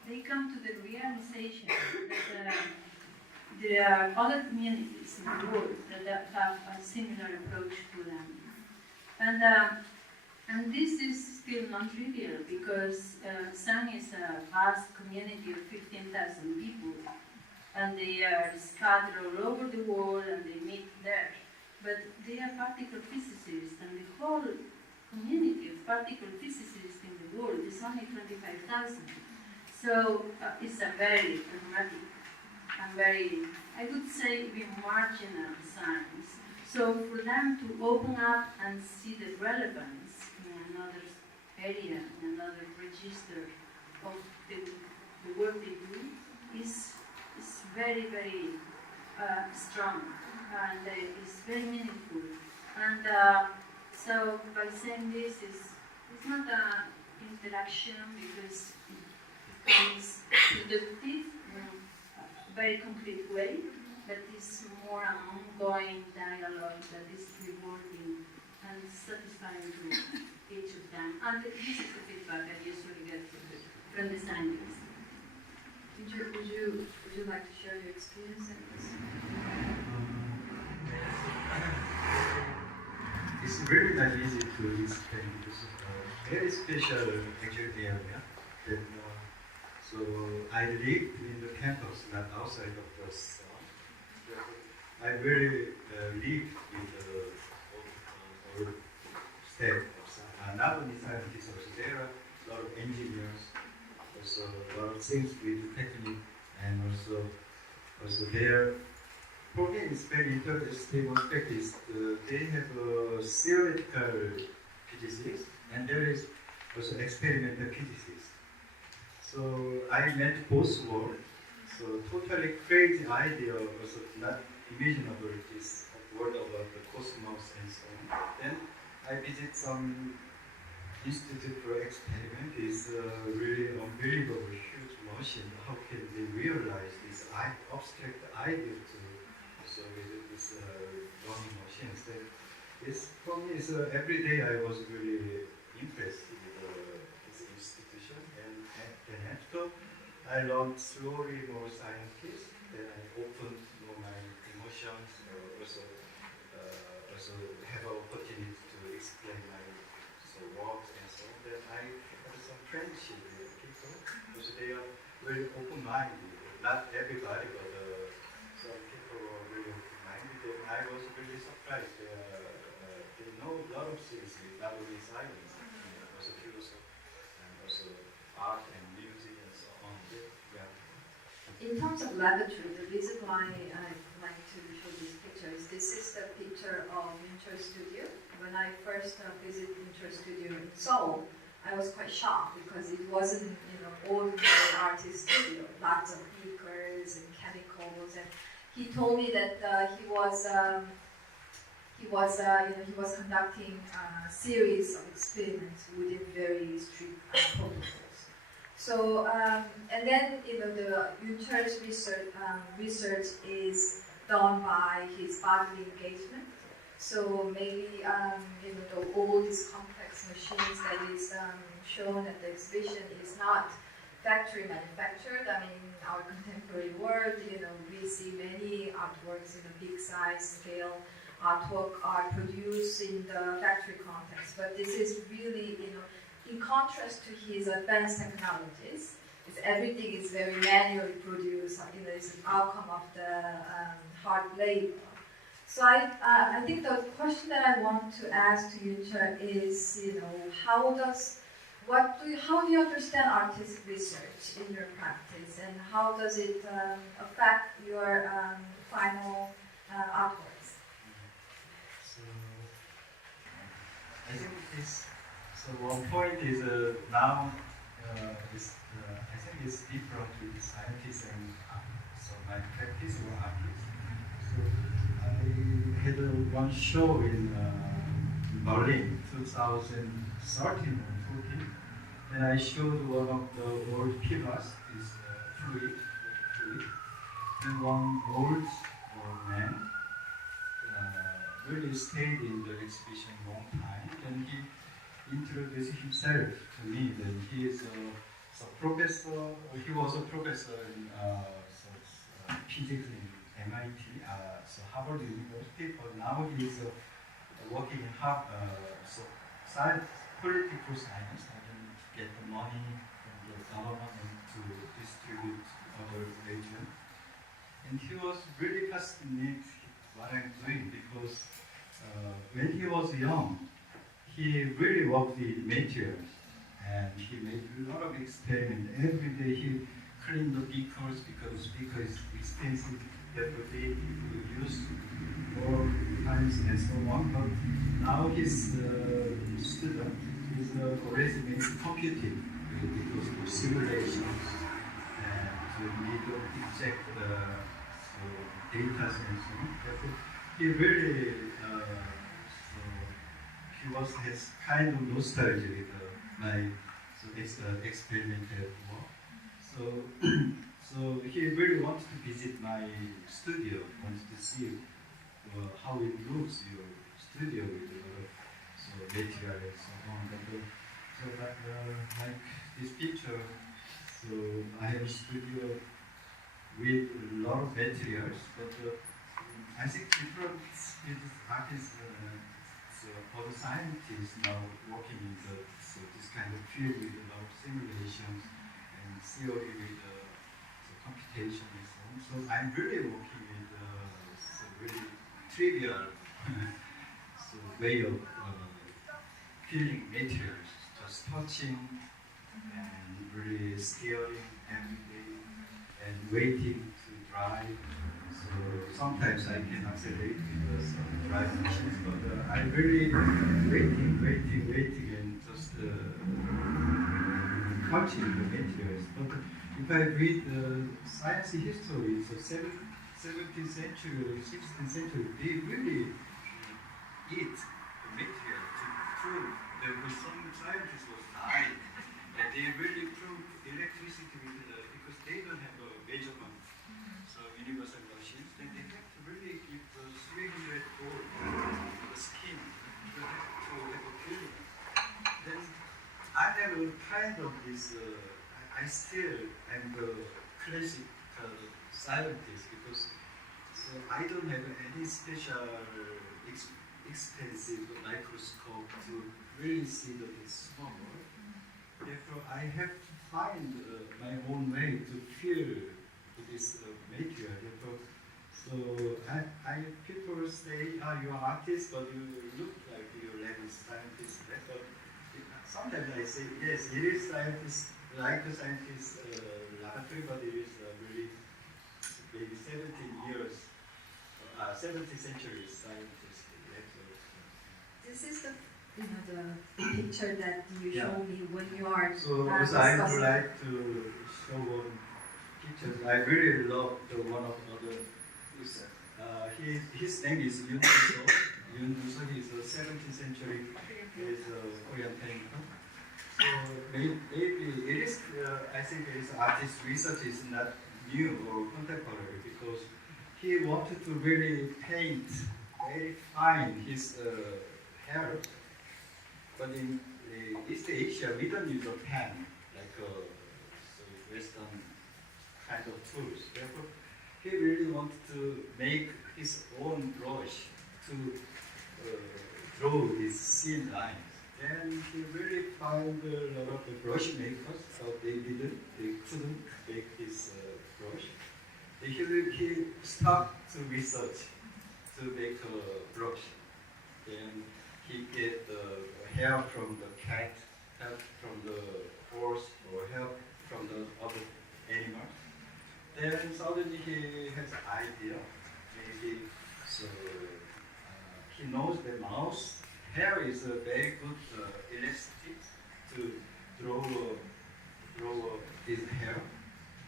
they come to the realization that there are other communities in the world that have a similar approach to them. And this is still non-trivial because CERN is a vast community of 15,000 people, and they are scattered all over the world and they meet there. But they are particle physicists, and the whole community of particle physicists in the world is only 25,000. So it's a very pragmatic and very, I would say, even marginal science. So for them to open up and see the relevance in another area, in another register of the work they do is very, very strong, and it's very meaningful. And so by saying this, it's not an interaction because it becomes productive in a very concrete way, but it's more an ongoing dialogue that is rewarding and satisfying to each of them. And this is the feedback I usually get from the scientists. Would you like to share your experience in this? It's really not easy to explain because very special actually area. That, so I lived in the campus, not outside of the cell. I really lived with the whole staff of science. Not only scientists, also there are a lot of engineers, also a lot of things with technique, and also there. For me, it's very interesting aspect is they have a theoretical physics, and there is also experimental physics. So I met both worlds. So totally crazy idea, also not imaginable, this word about the cosmos and so on. Then I visit some institute for experiment. It's really unbelievable, huge machine. How can they realize this abstract idea to so with this running machines? Then it's for me. It's every day I was really impressed with this institution, and then after I learned slowly more sciences. Then I opened more my emotions, also have an opportunity to explain my works and so on. Then I have some friendship with people because they are very open-minded. Not everybody, but some people are really open-minded. And I was really surprised. They know a lot of things, not only science, also philosophy, and also art and music and so on. Yeah. In terms of laboratory, the reason why I like to show this picture is this is the picture of Yunchul's studio. When I first visited Yunchul's studio in Seoul, I was quite shocked because it wasn't, ordinary artist studio. Lots of beakers and chemicals, and he told me that he he was conducting a series of experiments within very strict protocols. So and then the Yunchul's research is done by his bodily engagement. So maybe all these complex machines that is shown at the exhibition is not factory manufactured. I mean, in our contemporary world, we see many artworks in a big size scale. Artwork are produced in the factory context, but this is really, in contrast to his advanced technologies, everything is very manually produced. It's an outcome of the hard labor. So I think the question that I want to ask to Yunchul is, how do you understand artistic research in your practice, and how does it affect your final artworks? So I think so one point is now I think it's different with scientists and artists. So my practice or artists. So I had one show in Berlin, 2013 or 14, and I showed one of the old pillars, this fluid, and one old man really stayed in the exhibition long time, and he introduced himself to me. That he is a professor. He was a professor in physics in MIT, so Harvard University. But now he is working in science, political science. I didn't get the money from the government to distribute to other regions. And he was really fascinated what I'm doing, because when he was young, he really worked with materials, and he made a lot of experiments. Every day he cleaned the beakers, because beaker is expensive, therefore they use more times and so on. But now his student is already made computing, because of simulations and to need to exact data and so on. Therefore, he really has kind of nostalgia with my experimental work. So he really wants to visit my studio, wants to see how it looks, your studio with a lot of material and so on. Like this picture, so I have a studio with a lot of materials, but I think different artists, for the scientists now working in this kind of field with a lot of simulations and theory with computation and so on. So I'm really working with really trivial way of feeling materials, just touching and really steering every day and waiting to dry. So sometimes I can accelerate because of the dry machines, but I'm really waiting and just touching the materials. But if I read science history, so 17th century or 16th century, they really eat the material to prove that some scientists was died, and they really prove electricity because they don't have a measurement. So universal machines, then they have to really give the 300 volt to the skin to have a feeling. Then I have a kind of this, I still am the classical scientist, because I don't have any special expensive microscope to really see the small world. Therefore, I have to find my own way to feel this material. Therefore, so people say, you're an artist, but you look like your lab is scientist. But sometimes I say, yes, it is scientist, like the scientist laboratory, but it is really maybe 17th century scientist. This is the picture that you showed me when you are So I would like to show one picture. I really love the one of the his name is Yunchul Kim, Yunchul Kim is a 17th century Korean painter. So maybe it is, I think his artist research is not new or contemporary because he wanted to really paint very fine his hair. But in East Asia, we don't use a pen like Western kind of tools. Therefore, he really wanted to make his own brush to draw these scene lines. Then he really found a lot of the brush makers, so they couldn't make his brush. He stopped to research to make a brush. Then he get the hair from the cat, hair from the horse, or hair from the other animals. Then suddenly he has an idea. Maybe so he knows the mouse hair is a very good elastic to draw his hair,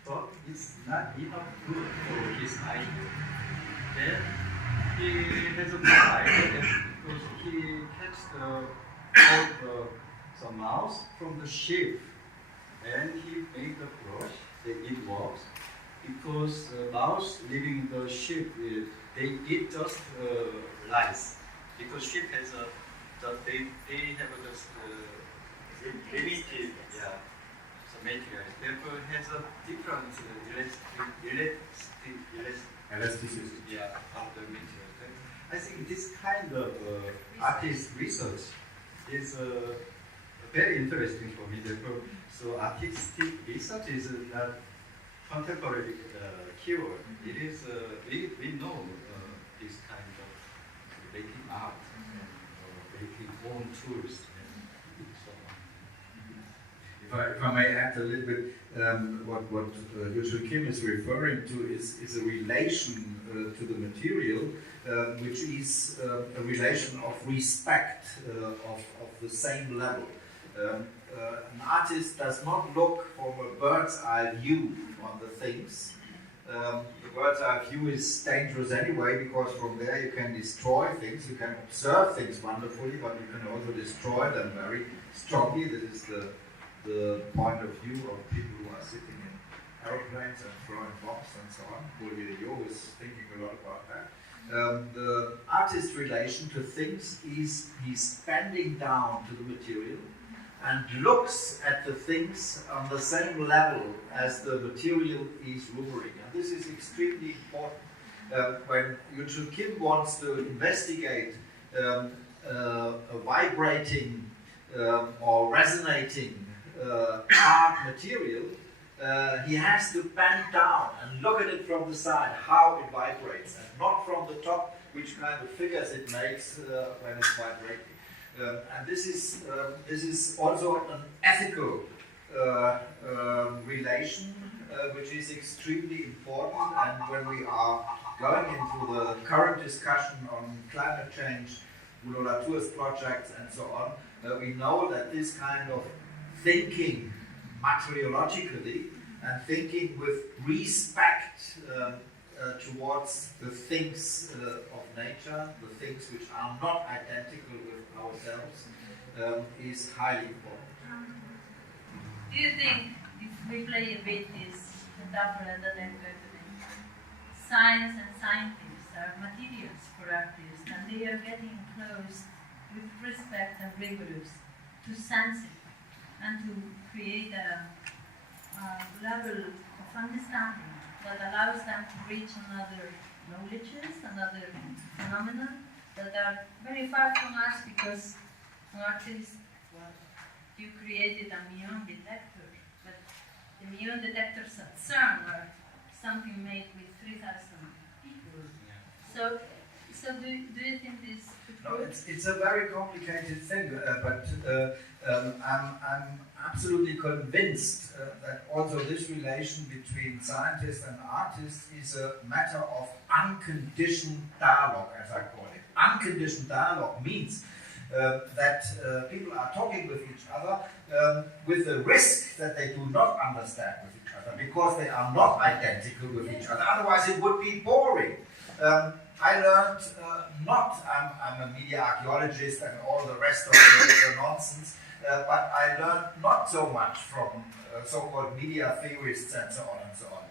but it's not enough good for his idea. Then he has a good idea because he catches the mouse from the sheep, and he made the brush that it works because the mouse living in the sheep they eat just lice because sheep has a they have a just limited materials. Therefore, has a different elasticity of the material. I think this kind of artist research is very interesting for me. Therefore, so artistic research is not contemporary keyword. It is we know this kind of making art. Making own tools and so on. If I may add a little bit, what Yunchul Kim is referring to is a relation to the material, which is a relation of respect of the same level. An artist does not look from a bird's eye view on the things. The bird's eye view is dangerous anyway because from there you can destroy things, you can observe things wonderfully, but you can also destroy them very strongly. This is the point of view of people who are sitting in aeroplanes and throwing bombs and so on. Bello is thinking a lot about that. The artist's relation to things is he's bending down to the material and looks at the things on the same level as the material is rubbering. And this is extremely important. When Yunchul Kim wants to investigate a vibrating or resonating art material, he has to bend down and look at it from the side, how it vibrates, and not from the top, which kind of figures it makes when it's vibrating. And this is also an ethical relation, which is extremely important. And when we are going into the current discussion on climate change, Bruno Latour's projects, and so on, we know that this kind of thinking materiologically and thinking with respect towards the things of nature, the things which are not identical with ourselves, is highly important. Do you think, if we play a bit this metaphor that I'm going to make, science and scientists are materials for artists, and they are getting close with respect and rigorous to sense it and to create a level of understanding that allows them to reach another knowledges, another phenomena that are very far from us because an artist, well, you created a muon detector, but the muon detectors at CERN are something made with 3,000 people. So do you think this? No, it's a very complicated thing, but I'm absolutely convinced that also this relation between scientists and artists is a matter of unconditioned dialogue, as I call it. Unconditioned dialogue means that people are talking with each other with the risk that they do not understand with each other because they are not identical with each other. Otherwise, it would be boring. I learned I'm a media archaeologist and all the rest of the nonsense, but I learned not so much from so-called media theorists and so on and so on.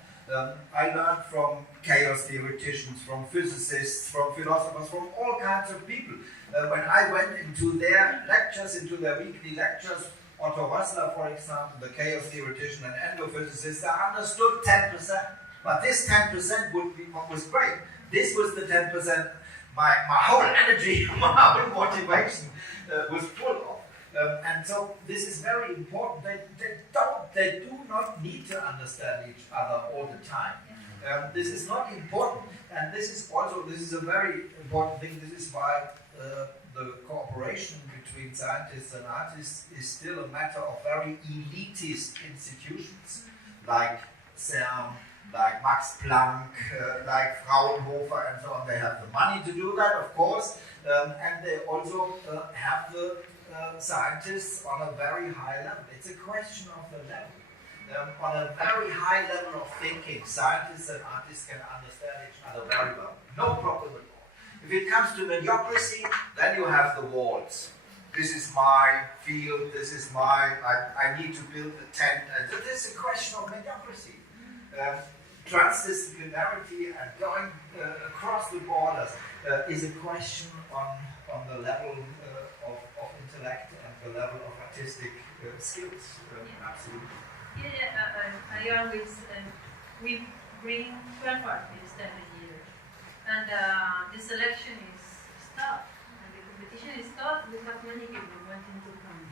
I learned from chaos theoreticians, from physicists, from philosophers, from all kinds of people. When I went into their lectures, into their weekly lectures, Otto Rössler, for example, the chaos theoretician and endophysicist, I understood 10%. But this 10% would be what was great. This was the 10% my whole energy, my whole motivation was full of. And so this is very important. They do not need to understand each other all the time. This is not important, and this is a very important thing. This is why the cooperation between scientists and artists is still a matter of very elitist institutions, like CERN, like Max Planck, like Fraunhofer, and so on. They have the money to do that, of course, and they also have the scientists on a very high level. It's a question of the level. On a very high level of thinking, scientists and artists can understand each other very well. No problem at all. If it comes to mediocrity, then you have the walls. This is my field, this is I need to build a tent. And so this is a question of mediocrity. Transdisciplinarity and going across the borders is a question on the level of intellect and the level of artistic skills. Absolutely. I always, we bring 12 artists every year, and the selection is tough, and the competition is tough. We have many people wanting to come,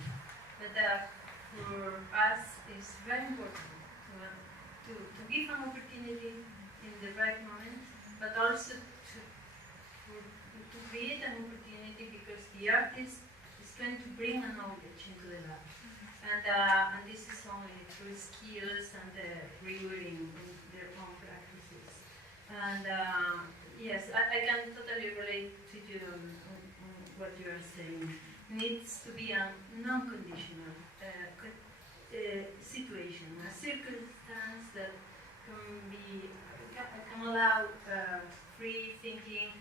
but for us it's very important to give an opportunity in the right moment, but also to create an opportunity because the artist is going to bring a knowledge into the lab. And this is only through skills and rigor in their own practices. And yes, I can totally relate to you on what you are saying. It needs to be a non-conditional situation, a circumstance that can allow free thinking,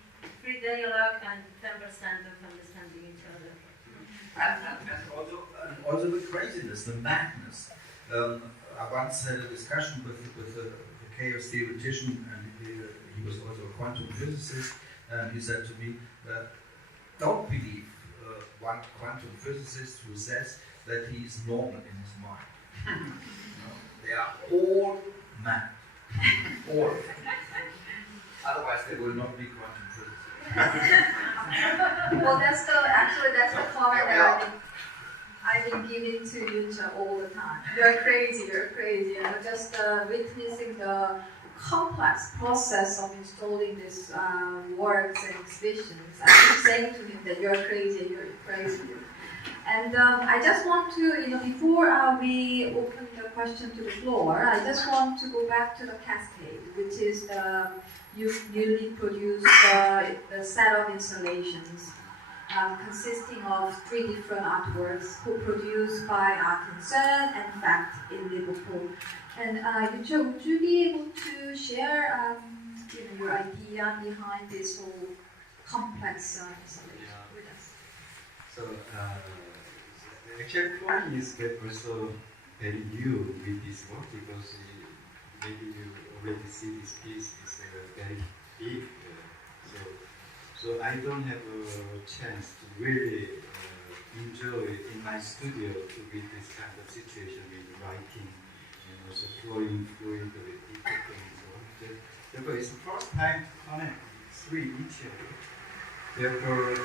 free dialogue, and 10% of understanding each other. And also the craziness, the madness. I once had a discussion with a chaos theoretician, and he was also a quantum physicist, and he said to me, don't believe one quantum physicist who says that he is normal in his mind. They are all mad. All of them. Otherwise they will not be quantum physicists. Well, that's the comment that I've been giving to Yunchul all the time. You're crazy. And we're just witnessing the complex process of installing these works and exhibitions. I keep saying to him that you're crazy. And I just want to, before we open the question to the floor, I just want to go back to the Cascade, which is the newly produced the set of installations consisting of 3 different artworks co-produced by Art in CERN and Fact in Liverpool. And Yunchul, would you be able to share your idea behind this whole complex installation with us? So, actually, for me, is also very new with this work because maybe you already see this piece is very big. So I don't have a chance to really enjoy in my studio to be this kind of situation with writing and also flowing with deep and so on. Therefore, it's the first time to connect 3 each other. Therefore,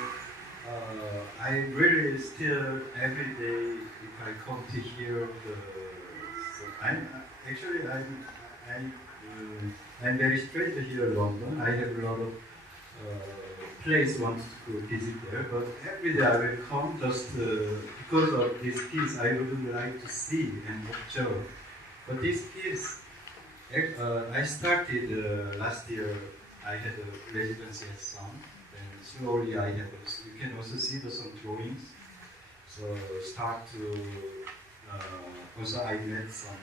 I really still every day if I come to hear I'm very strange here in London. I have a lot of place wants to go visit there, but every day I will come just because of this piece. I would like to see and observe. But this piece, I started last year. I had a residency at Sun. Slowly I have, you can also see some drawings. So start to, also I met some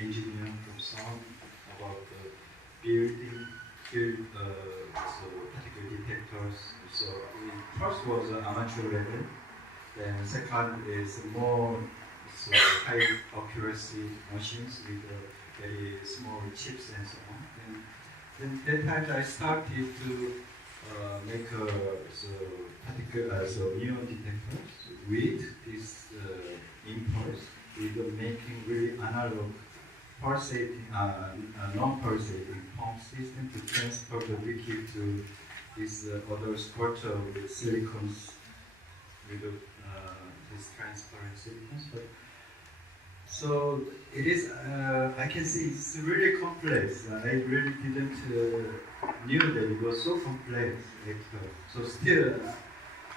engineers from Sun about the building build so particle detectors. So first was amateur level. Then second is more so high accuracy machines with very small chips and so on. Then that time I started to make so particle so neon detectors with this impulse, with making really analog pulsating, non-pulsating pump system to transfer the liquid to this other structure with silicons, with this transparent silicons. But so it is. I can see it's really complex. I really didn't knew that it was so complex. So still,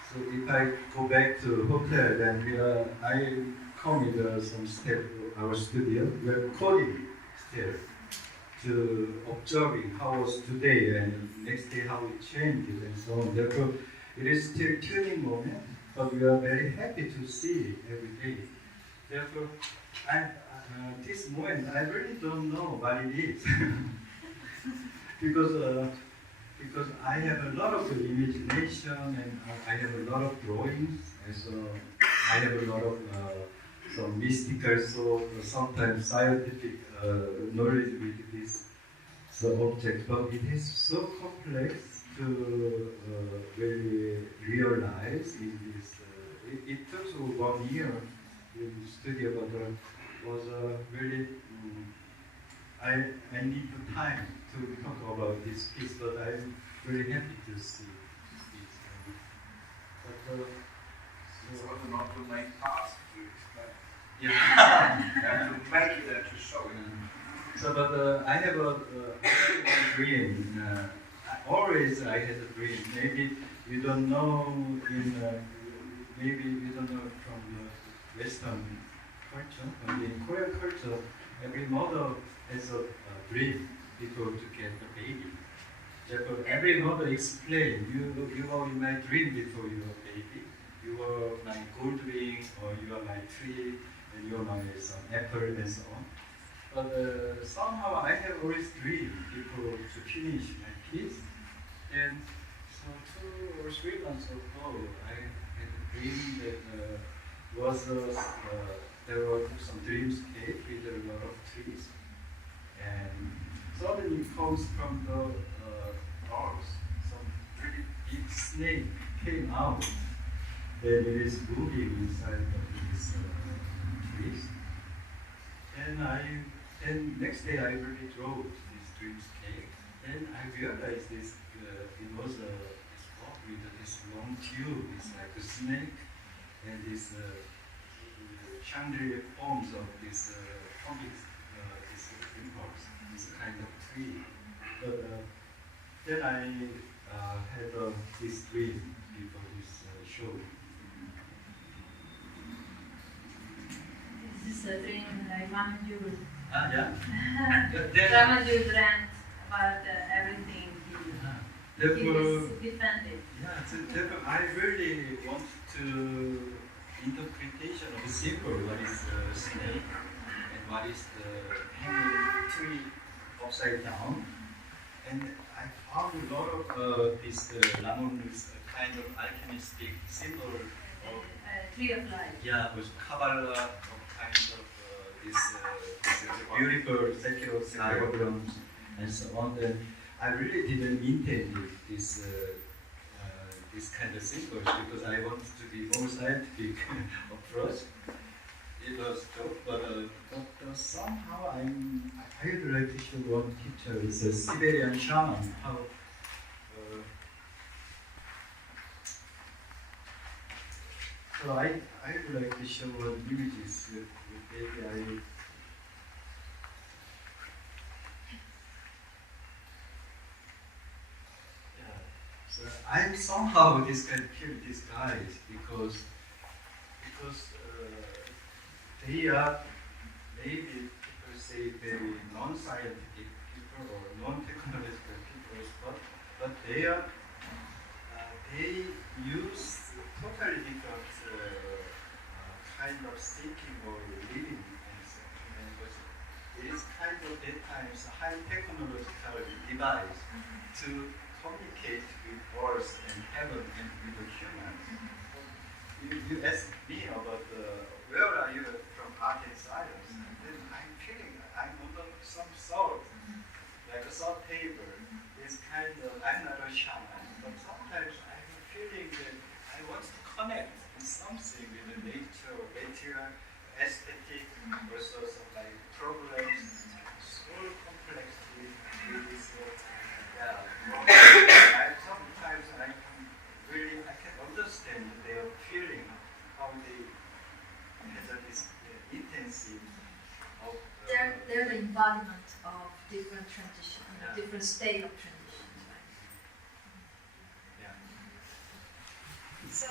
so if I go back to hotel, then I come with some step our studio. We are coding still to observing how was today and next day how it changes and so on. Therefore, it is still tuning moment, but we are very happy to see every day. Therefore, this moment I really don't know what it is because I have a lot of imagination and I have a lot of drawings, and so I have a lot of some mystical sort or sometimes scientific knowledge with this object, but it is so complex to really realize in this. It took 1 year in studio, but was really. I need the time to talk about this piece, but I'm very happy to see it. It's also not the main task to explain. Yeah. And to make it and to show it. So, but I have one dream. Always I had a dream. Maybe you don't know maybe you don't know from the Western culture, but in Korean culture, every mother has a dream before to get a baby. Therefore, every mother explains, you are in my dream before you are baby. You are my gold ring, or you are my tree, and you are my some apple, and so on. But somehow I have always dreamed before to finish my piece. And so 2 or 3 months ago, I had a dream that there were some dreamscape with a lot of trees. And suddenly it comes from the earth, some really big snake came out. And it is moving inside of these trees. And next day I really drove this dreamscape. Then I realized this, it was this rock with this long tube. It's like a snake, and this chandelier forms of this this impulse, this kind of tree. But then I had this dream before this show. This is a dream like Ramanjul. Yeah. Ramanjul dreamt about everything he was defended. Yeah, so therefore I really want to interpretation of the symbol, what is the snake and what is the hanging tree upside down. And I found a lot of this Ramon's kind of alchemistic symbol of Tree of life. yeah, with Kabbalah of kind of this beautiful secular diagrams and so on. And I really didn't intend this this kind of symbols because I wanted to be more scientific approach. It was tough, but somehow I would like to show one picture. It's a Siberian shaman. How so I would like to show one images with maybe So I'm somehow this kind of feel these guys because they are maybe people say very non-scientific people or non-technological people, but they are they use totally different kind of thinking or living and it is kind of at times a high technological device to communicate with earth and heaven and with the humans. You asked me about where are you from art and science, and then I'm feeling I'm under some salt, like a salt table. It's kind of, I'm not a shaman, but sometimes I'm feeling that I want to connect with something with the nature, material, aesthetic, also some like problems, soul complexity, with sometimes I can understand their feeling, how they have this intensive of. They're the embodiment of different traditions, different state of traditions, right? Yeah. So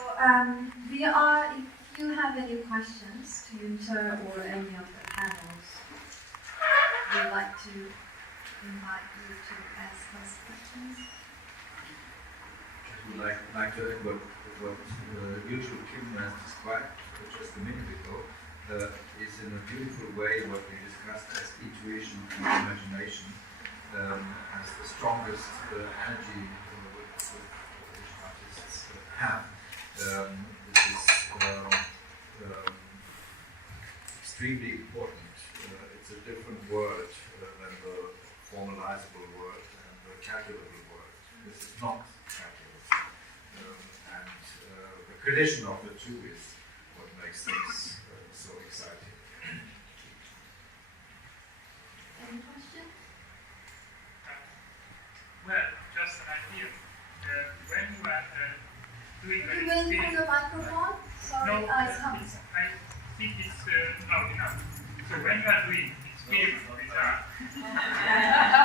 if you have any questions to Yunchul or any of the panels, we'd like to invite you to ask us questions. I would like to add what Yunchul Kim has described just a minute ago is in a beautiful way what we discussed as intuition and imagination as the strongest energy which artists have. This is extremely important. It's a different word than the formalizable word and the calculable word. This is not calculable. And the collision of the two is what makes things so exciting. Any questions? Well, just an idea. When you are doing Could you wait for the microphone? Sorry, no, I think it's loud enough. So when you are doing experiments with art,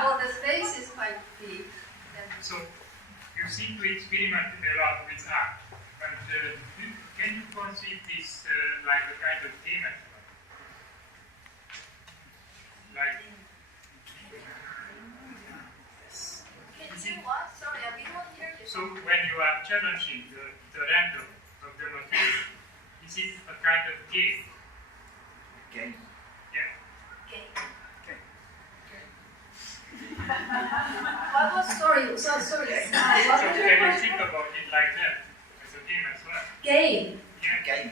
well, the space is quite big. so you seem to experiment a lot with art. And can you conceive this like a kind of theme? Like, Can you do what? Sorry, I didn't hear you. so when you are challenging the random of the material, is it a kind of game? Game. Yeah. Okay. What was sorry? So sorry. What So was your can you question? think about it like that as a game as well? Game. Yeah. Game.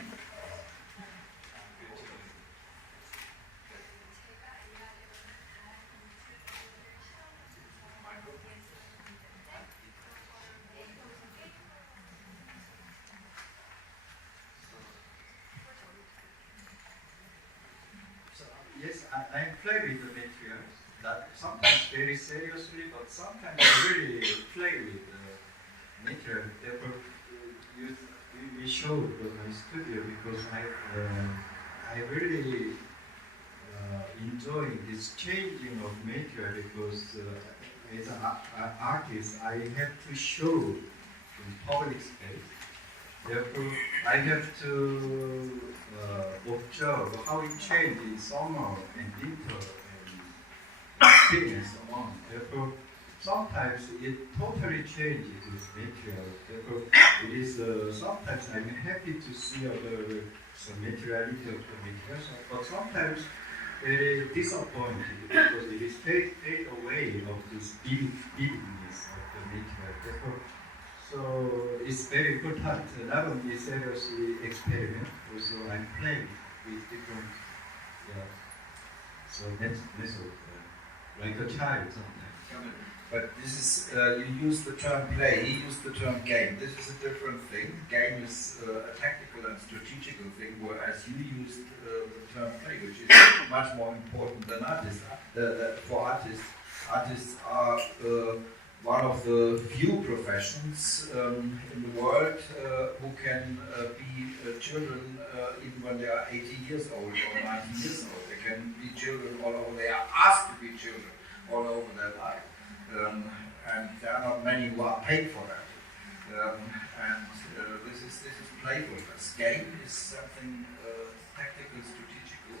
Yes, I play with the materials. That sometimes very seriously, but sometimes I really play with the material. Therefore, we showed my studio because I really enjoy this changing of material because as an artist I have to show in public space. Therefore, I have to observe how it changes in summer and winter and spring and so on. Therefore, sometimes it totally changes this material. Therefore, it is sometimes I'm happy to see some materiality of the material, but sometimes very disappointed because it is fade away of this vividness of the material. Therefore, so it's very important not only seriously experiment, also I'm playing with different, so that's method, like a child sometimes. But this is, you use the term play, he used the term game. This is a different thing. Game is a tactical and strategical thing, whereas you used the term play, which is much more important than artists. For artists are one of the few professions in the world who can be children even when they are 80 years old or 90 years old. They can be children all over. They are asked to be children all over their life. And there are not many who are paid for that. This is playfulness. Game is something tactical, strategical,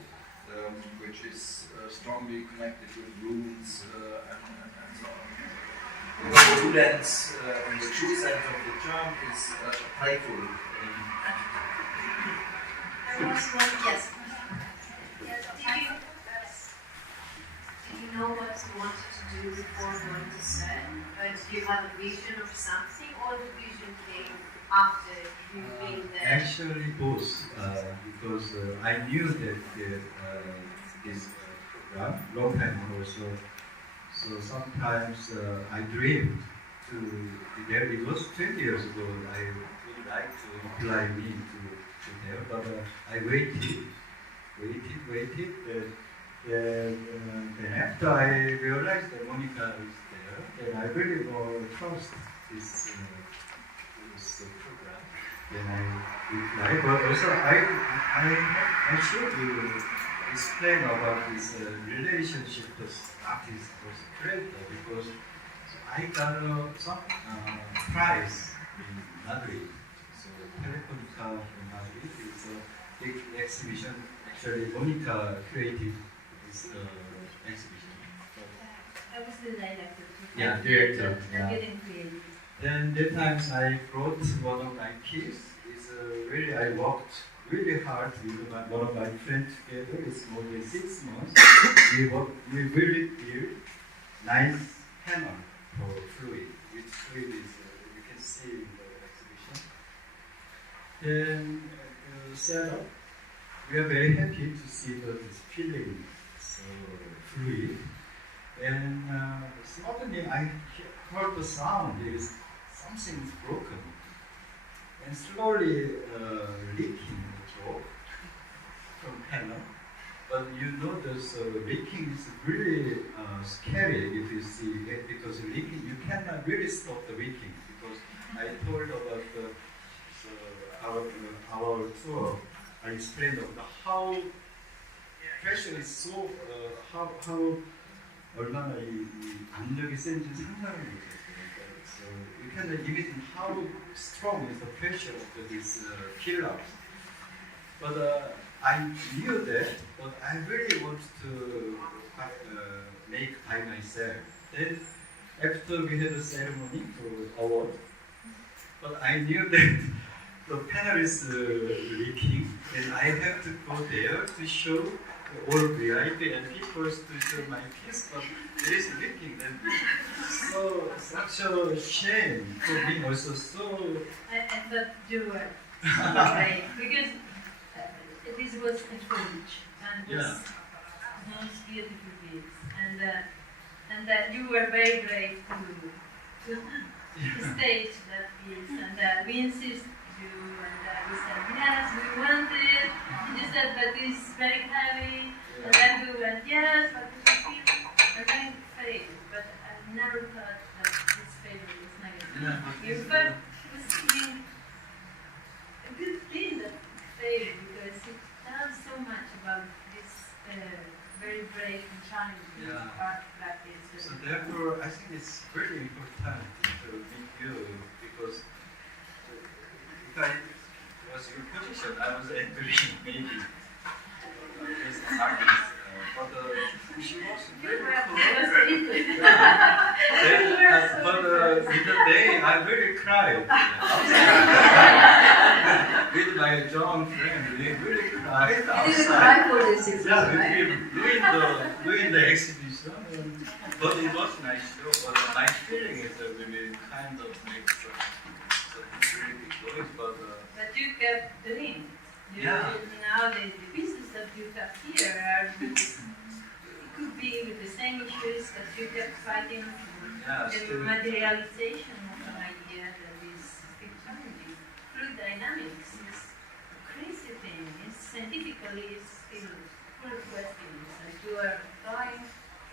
which is strongly connected with rules and so on. The students, in the true sense of the term, is playful There was one, yes. you have a vision of something, or the vision came after you being there? Actually, both, because I knew that this program long time ago. So sometimes I dreamed to there. It was 20 years ago. I would like to apply me to there, but I waited. Then after I realized that Monica is there, then I really trust this program. Then I reply. But also I should explain about this relationship with artist or creator, because I got some prize in Madrid. So Telefonica in Madrid is a big exhibition. Actually, Monica created this exhibition. I was the director. Yeah, director. I didn't create it. Then that times I brought one of my kids. It's really I worked really hard with one of my friends together. It's more than 6 months. We really built nice panel for fluid. Which fluid is you can see in the exhibition. Then setup. We are very happy to see this feeling fluid. And suddenly I heard the sound. There is something is broken. And slowly leaking the drop from panel. But you know this leaking is really scary if you see it, because leaking, you cannot really stop the leaking, because I told about our tour. I explained about how pressure is so how 얼마나 이 압력이 센지 상상을 못했어요. So you can imagine how strong is the pressure of these pillars. But I knew that, but I really want to make by myself. Then after we had a ceremony for award, but I knew that the panel is leaking, and I have to go there to show all VIP and people to show my piece, but it is leaking. Then so such a shame for me also. So I thought you were right, because this was a footage and was most beautiful piece, and that you were very brave to stage that piece, and we insist you, and we said yes, we want it. And you said that it's very heavy, and then we went yes, but we feel, and then it faded. But I never thought that this faded was negative. You felt it was a good thing that faded, because it tells so much about this very brave and challenging art practice. So therefore, I think it's really important to meet you, because if I was your position, I was entering maybe as an artist, but she was very cool. But in the day, I really cried. With my John friend, we really cried outside. You didn't cry for this exhibition, right? We ruined the exhibition, but it was nice show. But my feeling is that we kind of make some really big noise, but you kept doing it. Now the pieces that you have here are, it could be with the same issues that you kept fighting for, the materialization of an idea that is still challenging. Fluid dynamics is a crazy thing. It's scientifically it's still full of questions, and you are going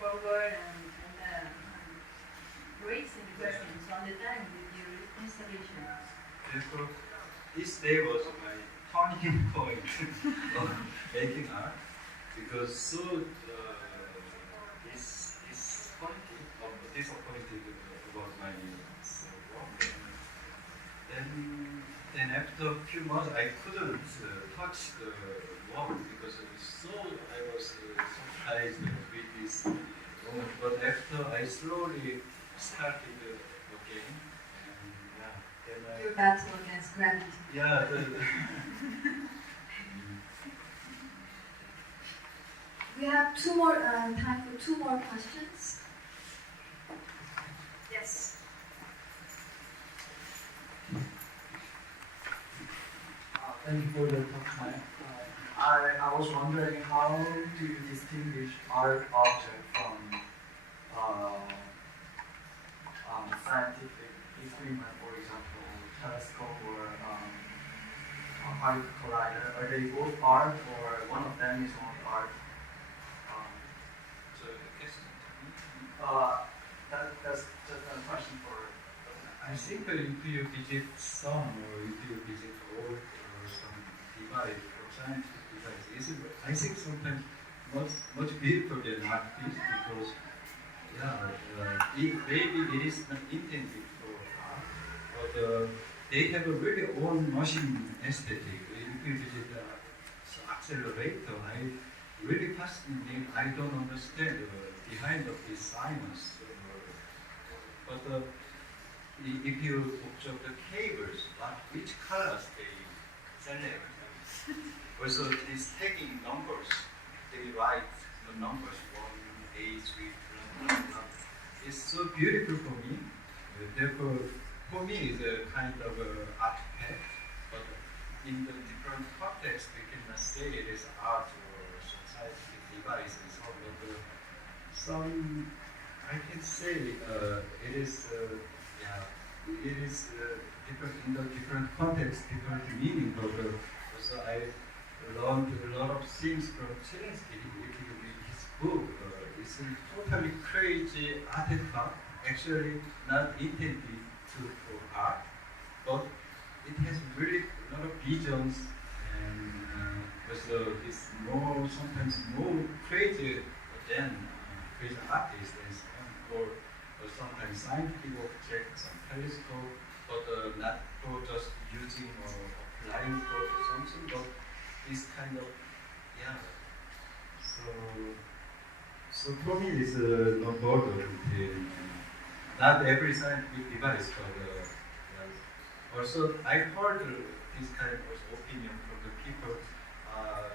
forward and raising questions all the time with your installations. Therefore, this day was my turning point of making art, because so disappointed about my work. Then after a few months, I couldn't touch the work, because I was surprised with this moment. But after I slowly started again, and your battle against gravity. yeah. We have time for two more questions. Yes. Thank you for the talk. I was wondering, how do you distinguish art object from scientific experiment, for example, telescope or particle collider? Are they both art, or one of them is only art? That's just a question for. I think if you visit some, or if you visit all, or some device, or scientific device, I think sometimes much beautiful than art piece, because maybe it is not intended for art, but they have a really own machine aesthetic. If you visit the accelerator, I really fascinating. I don't understand behind of this science, but if you observe the cables, which colors they select. Also, this tagging numbers, they write the numbers 1, 8, 3, blah, blah, blah. It's so beautiful for me. Therefore, for me, it's a kind of artifact. But in the different context, we cannot say it is art or some scientific device and so on. But some, I can say it is. It is different in the different context, different meaning. But also I learned a lot of things from Zielinski. If you read his book, it's a totally crazy artifact. Actually, not intended for art, but it has really a lot of visions, and also it's sometimes more crazy than crazy artists and so on, or sometimes scientific objects, some telescope, but not for just using or applying for something, but this kind of, So for me, it's no border between not every scientific device, but also I heard this kind of opinion from the people.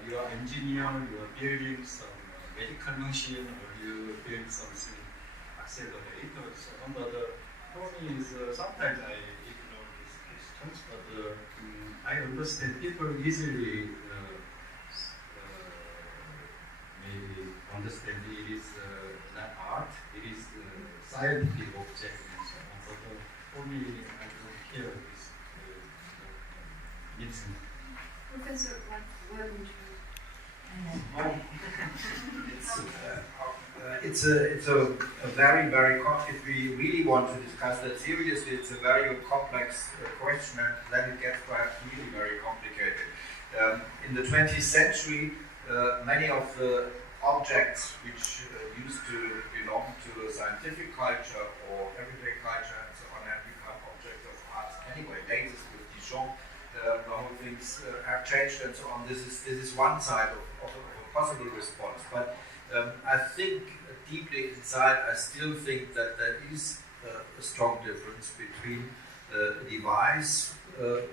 You are engineer, you are building some medical machine, or you build something accelerator, so on. But for me, is sometimes I ignore these questions, but I understand people easily maybe understand it is not art, it is scientific object and so on. But for me, I don't care this mixing. Professor, what would you? It's a very, very if we really want to discuss that seriously, it's a very complex question, and then it gets perhaps really very complicated. In the 20th century, many of the objects which used to belong to a scientific culture or everyday culture and so on have become objects of art anyway. Latest with Dijon, the whole things have changed and so on. This is one side of a possible response, but I think deeply inside, I still think that there is a strong difference between a device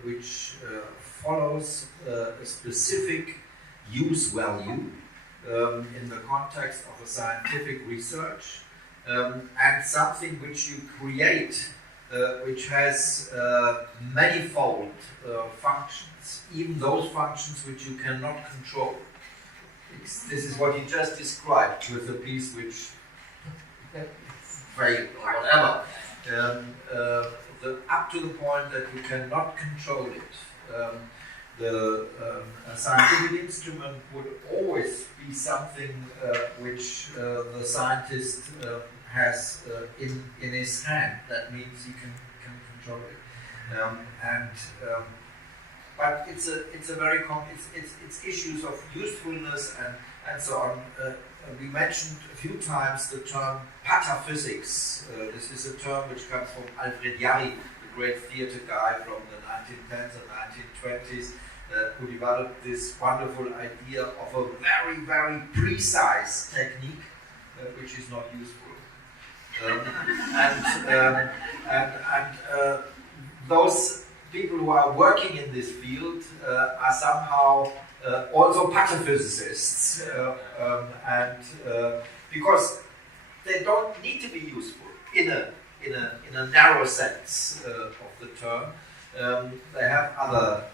which follows a specific use value in the context of a scientific research, and something which you create which has manifold functions, even those functions which you cannot control. This is what he just described with the piece which very whatever, up to the point that you cannot control it. A scientific instrument would always be something which the scientist has in his hand. That means he can control it. But it's a very it's issues of usefulness and so on. We mentioned a few times the term pataphysics. This is a term which comes from Alfred Jarry, the great theater guy from the 1910s and 1920s, who developed this wonderful idea of a very, very precise technique, which is not useful. Those people who are working in this field are somehow also pataphysicists, because they don't need to be useful in a narrow sense of the term. they have other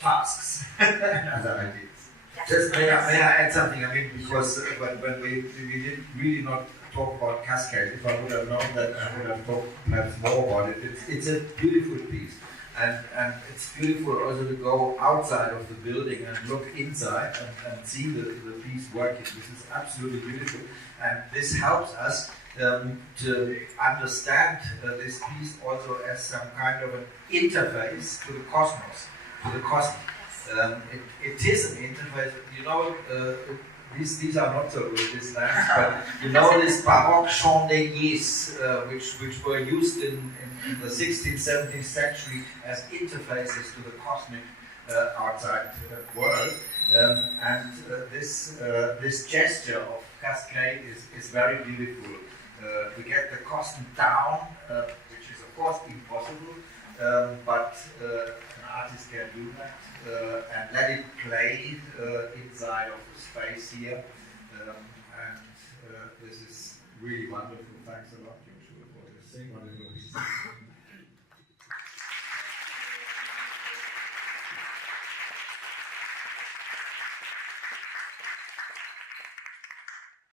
tasks and other ideas. Just may I add something? I mean, because when we did really not talk about Cascades, if I would have known that, I would have talked perhaps more about it. It's a beautiful piece. And it's beautiful also to go outside of the building and look inside and see the piece working. This is absolutely beautiful. And this helps us to understand this piece also as some kind of an interface to the cosmos, to the cosmos. It is an interface, you know, these are not so good, these lamps, but you know this Baroque chandeliers, which were used in the 16th, 17th century as interfaces to the cosmic outside world. This gesture of Cascade is very beautiful. To get the cosm down, which is of course impossible, but an artist can do that and let it play inside of the space here. This is really wonderful. Thanks a lot, Yunchul, for this wonderful piece.